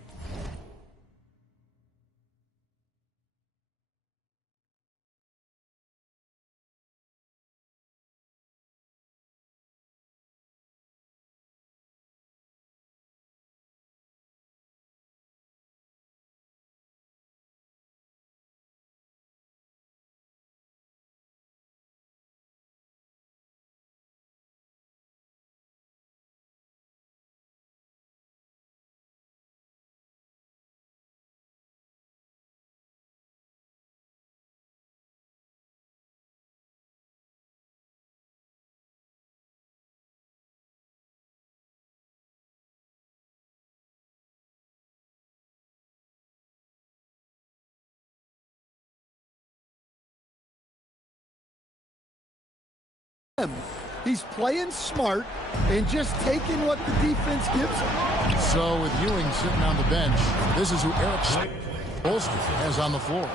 He's playing smart and just taking what the defense gives him. So with Ewing sitting on the bench, this is who Eric Spoelstra has on the floor.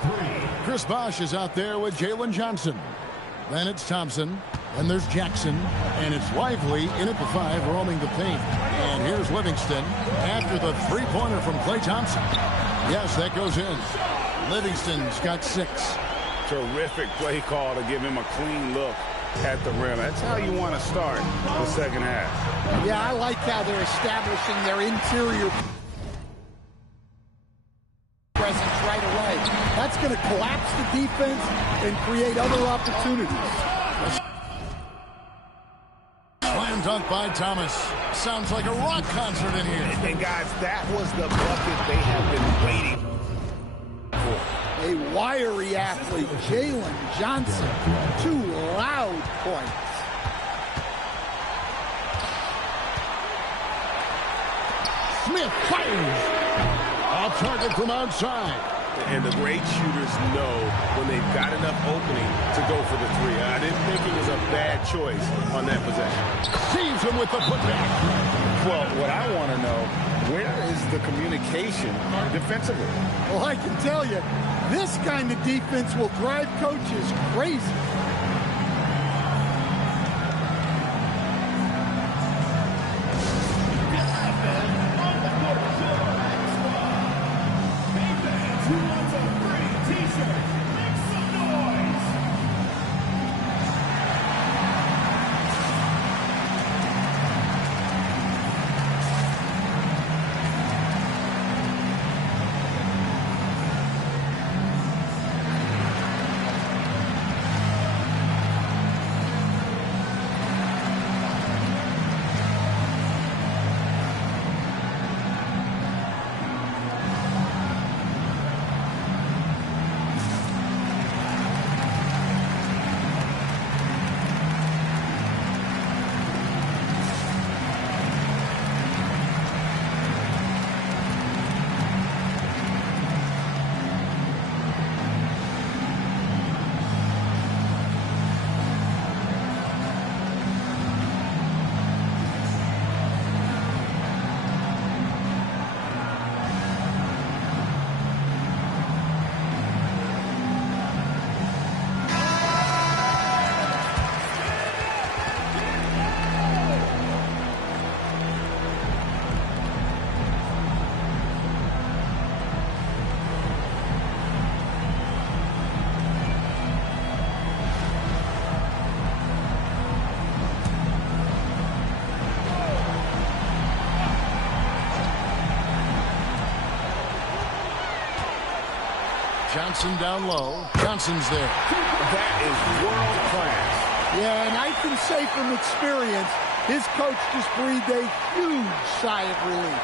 Chris Bosh is out there with Jalen Johnson. Then it's Thompson. Then there's Jackson. And it's Lively in at the 5, roaming the paint. And here's Livingston after the three-pointer from Klay Thompson. Yes, that goes in. Livingston's got 6. Terrific play call to give him a clean look at the rim. That's how you want to start the second half. Yeah, I like how they're establishing their interior presence right away. That's going to collapse the defense and create other opportunities. Slam dunk by Thomas. Sounds like a rock concert in here. And guys, that was the bucket they have been waiting for. A wiry athlete, Jalen Johnson. 2 loud points. Smith fires. Off target from outside. And the great shooters know when they've got enough opening to go for the 3. I didn't think it was a bad choice on that possession. Sees him with the putback. Well, what I want to know, where is the communication defensively? Well, I can tell you, this kind of defense will drive coaches crazy. Johnson down low. Johnson's there. That is world class. Yeah, and I can say from experience, his coach just breathed a huge sigh of relief.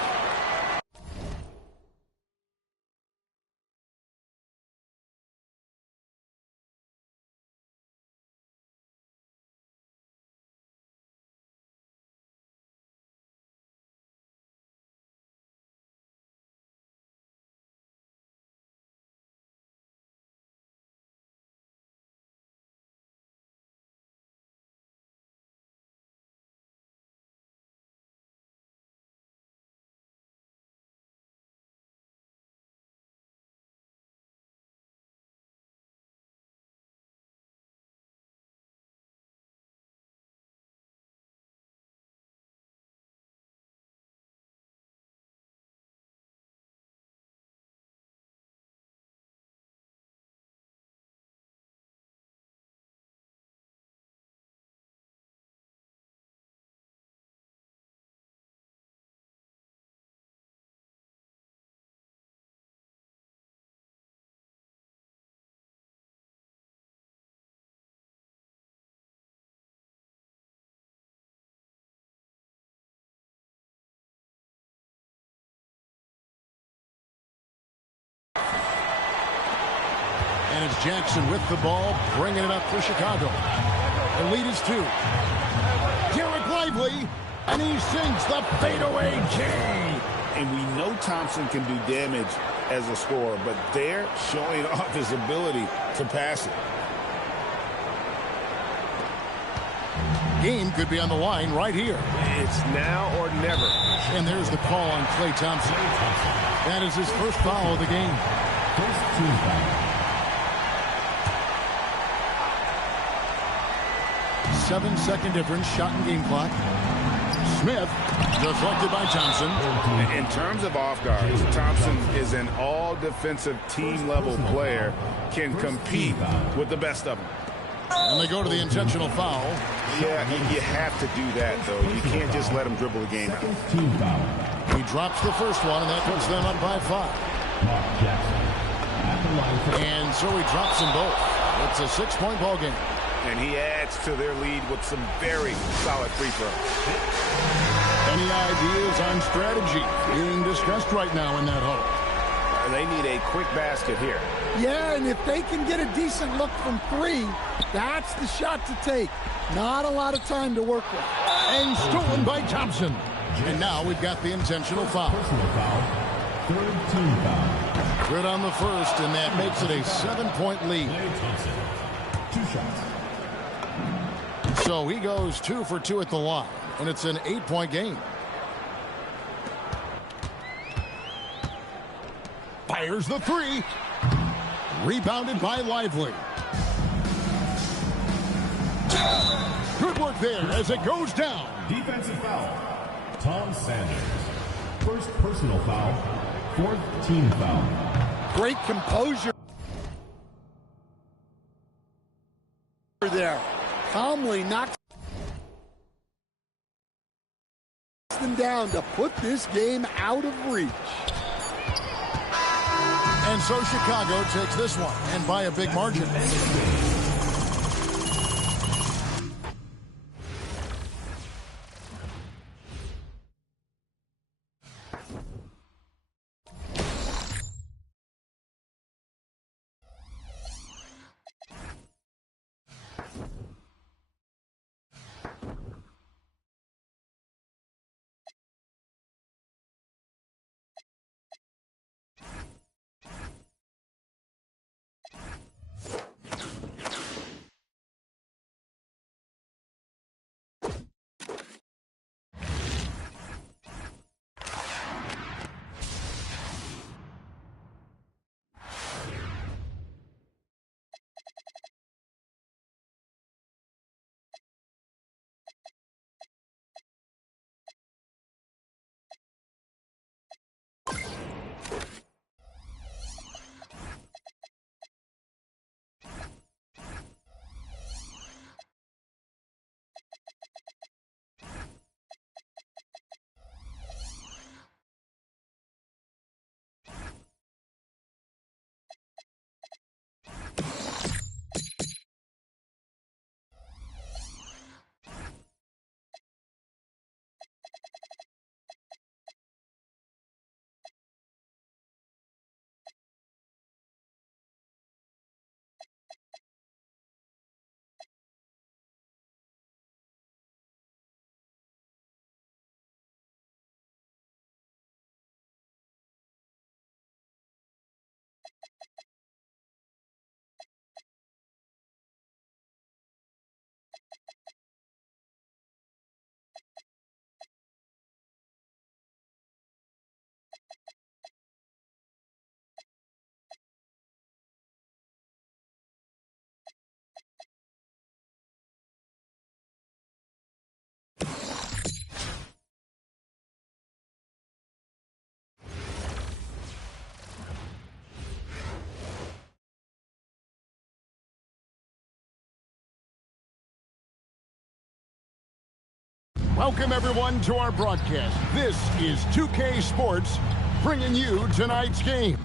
And it's Jackson with the ball, bringing it up for Chicago. The lead is 2. Derek Lively, and he sinks the fadeaway J. And we know Thompson can do damage as a scorer, but they're showing off his ability to pass it. Game could be on the line right here. It's now or never. And there's the call on Klay Thompson. That is his first foul of the game. First team foul. 7-second difference, shot and game clock. Smith, deflected by Thompson. In terms of off guards, Thompson is an all-defensive team-level player, can compete with the best of them. And they go to the intentional foul. Yeah, you have to do that, though. You can't just let him dribble the game out. Team foul. He drops the first one, and that puts them up by 5. Mark Jackson. At the line for And so he drops them both. It's a 6-point ball game. And he adds to their lead with some very solid free throws. Any ideas on strategy being discussed right now in that huddle? They need a quick basket here. Yeah, and if they can get a decent look from 3, that's the shot to take. Not a lot of time to work with. And stolen by Thompson. And now we've got the intentional foul. personal foul. Third team foul. Good on the first, and that makes it a 7-point lead. Klay Thompson. 2 shots. So he goes 2 for 2 at the line, and it's an 8-point game. Fires the 3. Rebounded by Lively. Good work there as it goes down. Defensive foul. Tom Sanders. First personal foul. Fourth team foul. Great composure there. Calmly knocks them down to put this game out of reach. And so Chicago takes this one, and by a big margin. Welcome, everyone, to our broadcast. This is 2K Sports, bringing you tonight's game.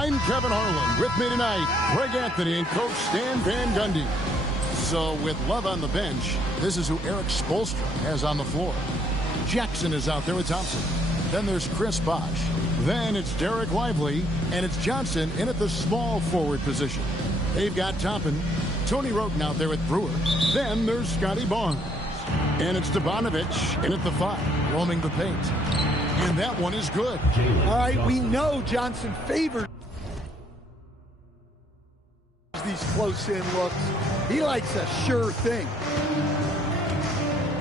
I'm Kevin Harlan. With me tonight, Greg Anthony and Coach Stan Van Gundy. So with Love on the bench, this is who Eric Spoelstra has on the floor. Jackson is out there with Thompson. Then there's Chris Bosh. Then it's Derek Lively, and it's Johnson in at the small forward position. They've got Toppin, Tony Wroten out there with Brewer. Then there's Scotty Barnes. And it's Stevanovic in at the 5, roaming the paint. And that one is good. All right, we know Johnson favored these close-in looks. He likes a sure thing.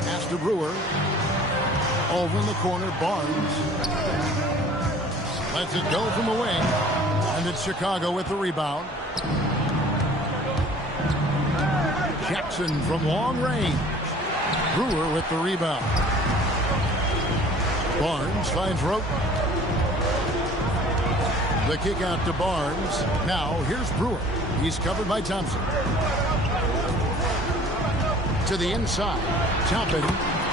Pass to Brewer. Over in the corner, Barnes. Lets it go from the wing. And it's Chicago with the rebound. Jackson from long range. Brewer with the rebound. Barnes finds Wroten. The kick out to Barnes. Now here's Brewer. He's covered by Thompson. To the inside. Toppin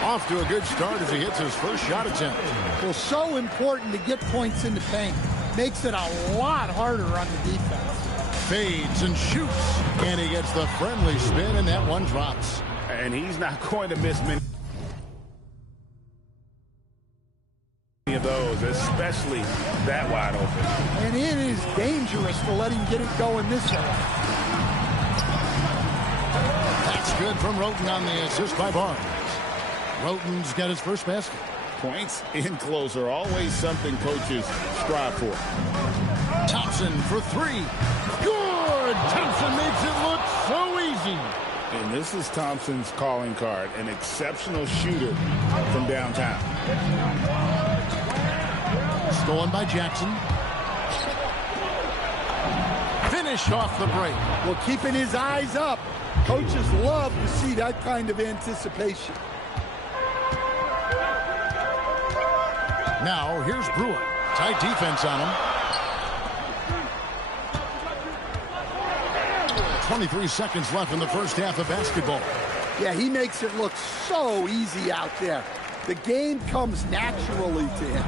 off to a good start as he hits his first shot attempt. Well, so important to get points in the paint. Makes it a lot harder on the defense. Fades and shoots. And he gets the friendly spin, and that one drops. And he's not going to miss many of those, especially that wide open. And it is dangerous to let him get it going this way. That's good from Wroten on the assist by Barnes. Wroten's got his first basket. Points in close are always something coaches strive for. Thompson for 3. Good! Thompson makes it look so easy. And this is Thompson's calling card, an exceptional shooter from downtown. Stolen by Jackson. Finished off the break. Well, keeping his eyes up. Coaches love to see that kind of anticipation. Now, here's Brewer. Tight defense on him. 23 seconds left in the first half of basketball. Yeah, he makes it look so easy out there. The game comes naturally to him.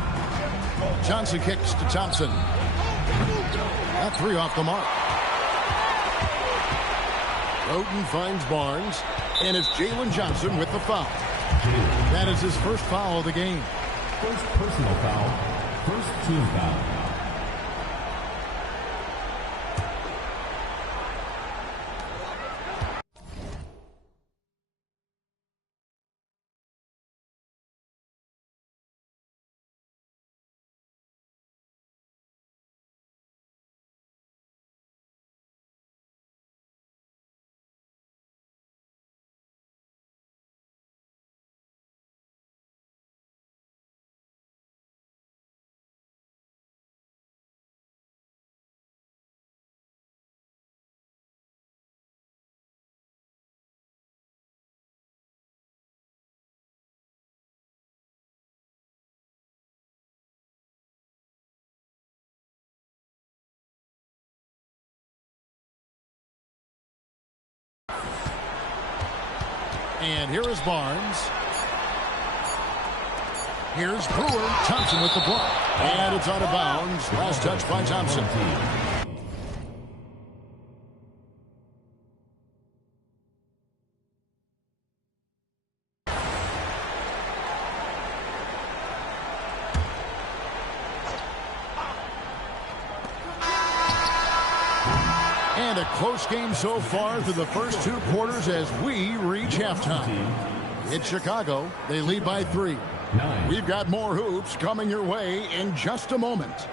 Johnson kicks to Thompson. That 3 off the mark. Wroten finds Barnes, and it's Jalen Johnson with the foul. That is his first foul of the game. First personal foul. First team foul. And here is Barnes. Here's Brewer. Thompson with the block. And it's out of bounds. Last touch by Thompson. And a close game so far through the first 2 quarters as we reach halftime. It's Chicago. They lead by 3. We've got more hoops coming your way in just a moment.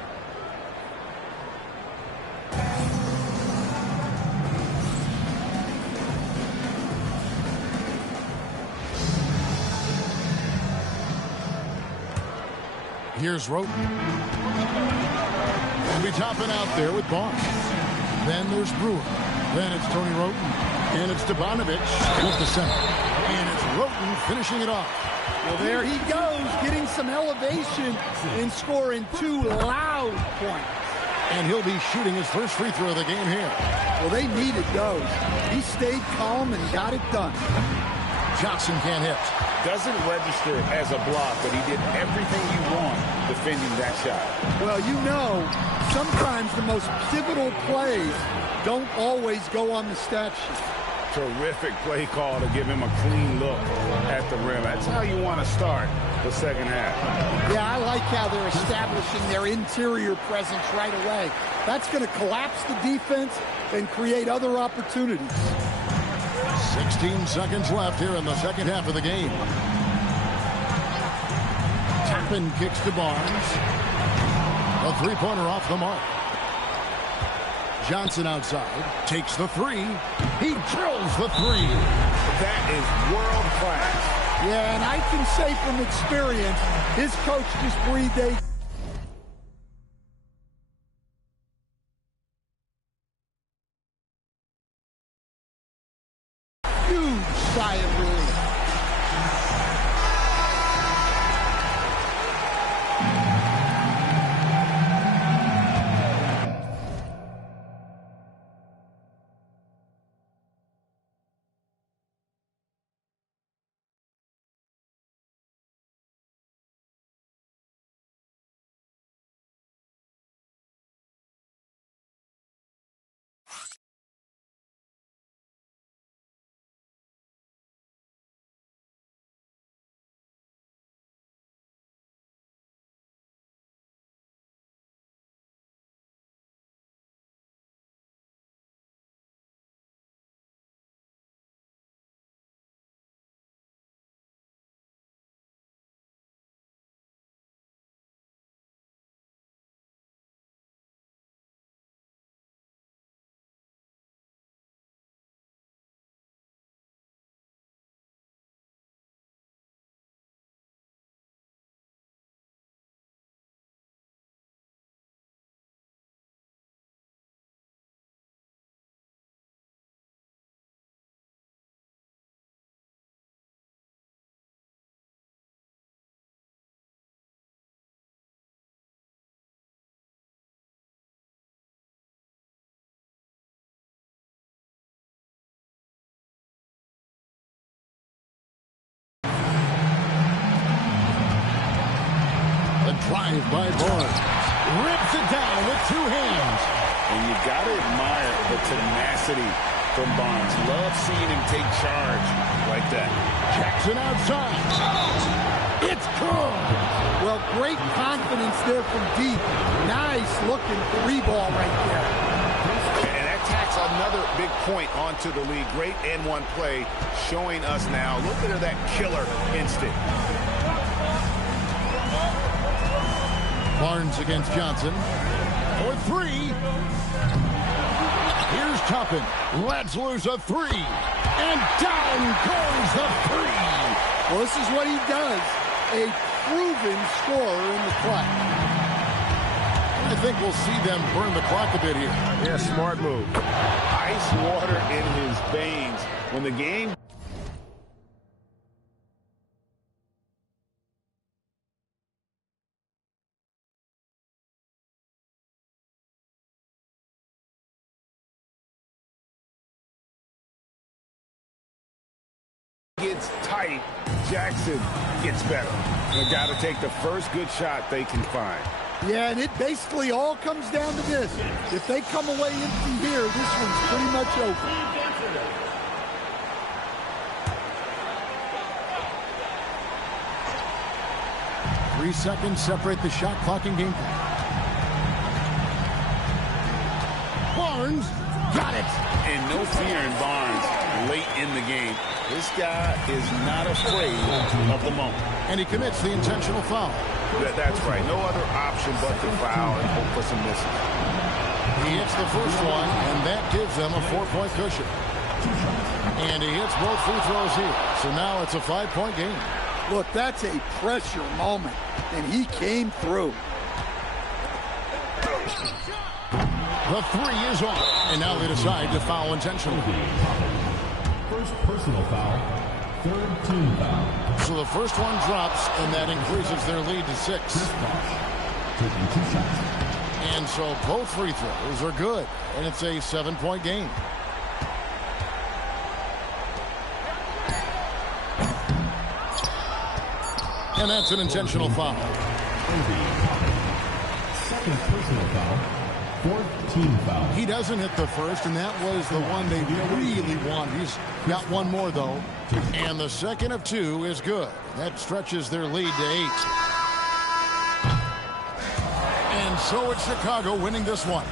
Here's Wroten. And we topping out there with Barnes. Then there's Brewer. Then it's Tony Wroten. And it's Stevanovic with the center. And it's Wroten finishing it off. Well, there he goes, getting some elevation and scoring 2 loud points. And he'll be shooting his first free throw of the game here. Well, they needed those. He stayed calm and got it done. Johnson can't hit. Doesn't register as a block, but he did everything you want defending that shot. Well, you know, sometimes the most pivotal plays don't always go on the stat sheet. Terrific play call to give him a clean look at the rim. That's how you want to start the second half. Yeah, I like how they're establishing their interior presence right away. That's going to collapse the defense and create other opportunities. 16 seconds left here in the second half of the game. Tappan kicks to Barnes. A three-pointer off the mark. Johnson outside, takes the three. He drills the three. That is world class. Yeah, and I can say from experience, his coach just breathed a huge sigh of relief. Drive by Barnes. Rips it down with two hands. And you got to admire the tenacity from Barnes. Love seeing him take charge like that. Jackson outside. It's good. Well, great confidence there from deep. Nice looking three ball right there. And that tacks another big point onto the lead. Great N1 play showing us now. Look at that killer instinct. Barnes against Johnson. For three. Here's Toppin. Lets loose a three. And down goes the three. Well, this is what he does. A proven scorer in the clutch. I think we'll see them burn the clock a bit here. Yeah, smart move. Ice water in his veins. When the game gets tight, Jackson gets better. They've got to take the first good shot they can find. Yeah, and it basically all comes down to this. If they come away empty here, this one's pretty much over. Three seconds separate the shot clock and game clock. Barnes got it. And no fear in Barnes late in the game. This guy is not afraid of the moment. And he commits the intentional foul. That's right. No other option but to foul and hope for some misses. He hits the first one, and that gives them a 4-point cushion. And he hits both free throws here. So now it's a 5-point game. Look, that's a pressure moment, and he came through. The three is on, and now they decide to foul intentionally. First personal foul, third team foul. So the first one drops, and that increases their lead to 6. Taking 2 shots. And so both free throws are good, and it's a 7-point game. And that's an intentional foul. Second personal foul, 4th team foul. He doesn't hit the first, and that was the one they really wanted. He's got one more, though. And the second of 2 is good. That stretches their lead to 8. And so it's Chicago winning this one.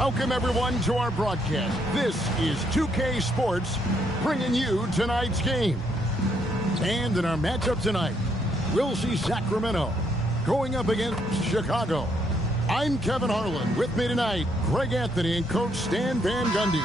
Welcome, everyone, to our broadcast. This is 2K Sports bringing you tonight's game. And in our matchup tonight, we'll see Sacramento going up against Chicago. I'm Kevin Harlan. With me tonight, Greg Anthony and Coach Stan Van Gundy.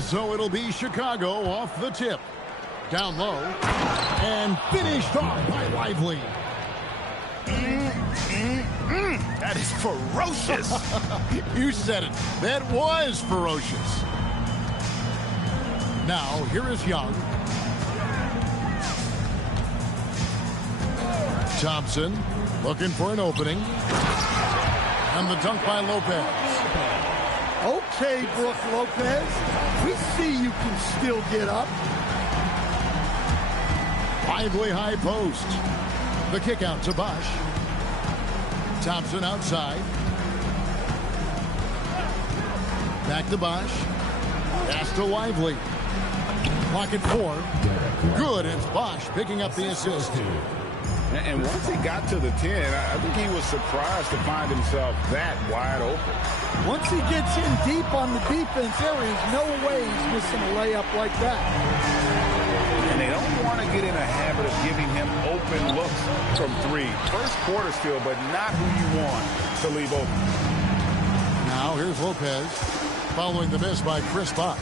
So it'll be Chicago off the tip. Down low. And finished off by Lively. That is ferocious. You said it. That was ferocious. Now, here is Young. Thompson looking for an opening. And the dunk by Lopez. Okay, Brook Lopez. We see you can still get up. Lively high post. The kick out to Bosh. Thompson outside. Back to Bosh. Pass to Lively. Clock at 4. Good. It's Bosh picking up the assist. And once he got to the 10, I think he was surprised to find himself that wide open. Once he gets in deep on the defense, there is no way he's missing a layup like that. And they don't want to get in a habit of giving him open looks from 3. First quarter still, but not who you want to leave open. Now here's Lopez following the miss by Chris Bosh.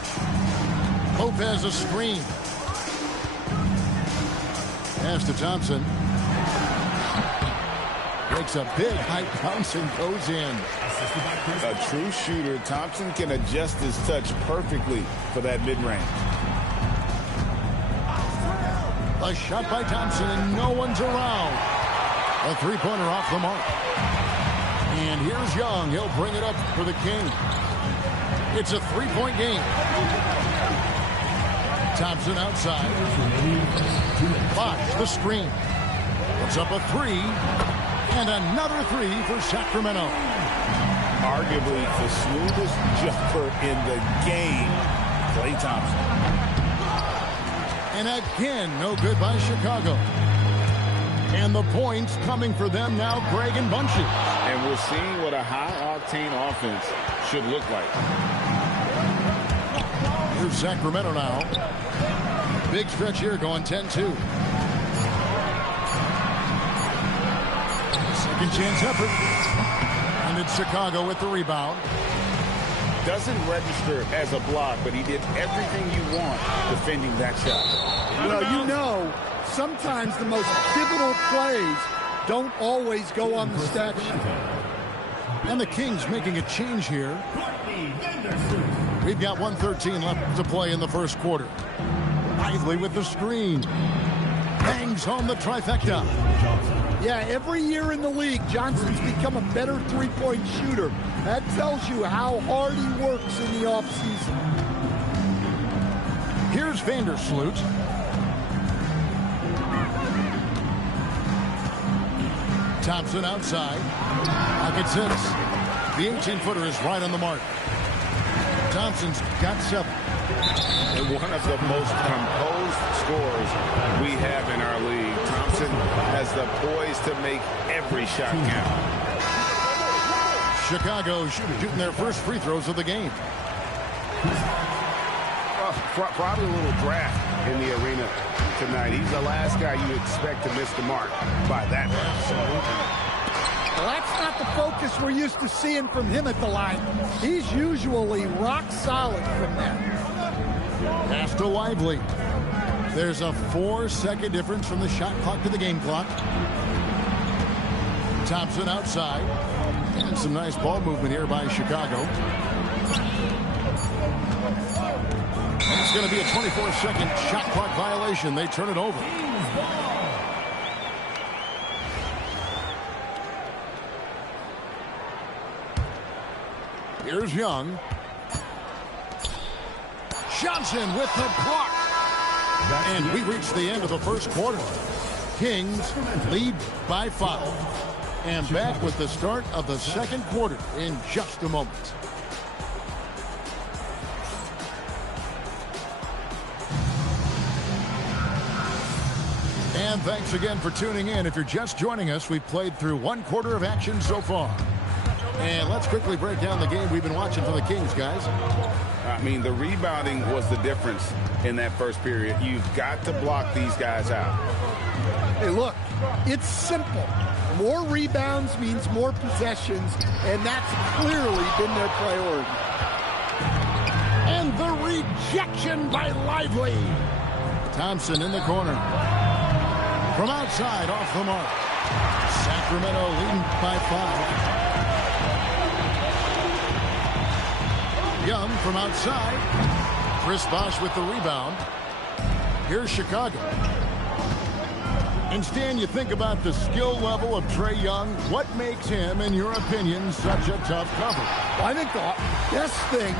Lopez a screen. Pass to Thompson. Breaks a big high bounce and goes in. A true shooter, Thompson can adjust his touch perfectly for that mid-range. A shot by Thompson and no one's around. A three-pointer off the mark. And here's Young. He'll bring it up for the King. It's a three-point game. Thompson outside. Bosh the screen. Puts up a 3. And another 3 for Sacramento. Arguably the smoothest jumper in the game, Klay Thompson. And again, no good by Chicago. And the points coming for them now, Greg and Bunches. And we're seeing what a high-octane offense should look like. Here's Sacramento now. Big stretch here going 10-2. Second chance effort. And it's Chicago with the rebound. Doesn't register as a block, but he did everything you want defending that shot. Well, you know, sometimes the most pivotal plays don't always go on the stat sheet. And the Kings making a change here. We've got 1:13 left to play in the first quarter. Lively with the screen. Bangs home the trifecta. Yeah, every year in the league, Johnson's become a better three-point shooter. That tells you how hard he works in the offseason. Here's Vandersloot. Thompson outside. Pocket 6. The 18-footer is right on the mark. Thompson's got 7. And one of the most composed scorers we have in our league. Thompson has the poise to make every shot count. Chicago shooting their first free throws of the game. Probably a little draft in the arena tonight. He's the last guy you expect to miss the mark by that much. Well, that's not the focus we're used to seeing from him at the line. He's usually rock solid from there. Pass to Lively. There's a 4-second difference from the shot clock to the game clock. Thompson outside. And some nice ball movement here by Chicago. And it's going to be a 24-second shot clock violation. They turn it over. Here's Young. Johnson with the block. And we reach the end of the first quarter. Kings lead by 5. And back with the start of the second quarter in just a moment. And thanks again for tuning in. If you're just joining us, we've played through 1/4 of action so far. And let's quickly break down the game we've been watching for the Kings, guys. I mean, the rebounding was the difference in that first period. You've got to block these guys out. Hey, look, it's simple. More rebounds means more possessions, and that's clearly been their priority. And the rejection by Lively. Thompson in the corner. From outside, off the mark. Sacramento leading by 5. Young from outside. Chris Bosh with the rebound. Here's Chicago. And Stan, you think about the skill level of Trae Young. What makes him, in your opinion, such a tough cover? I think the best thing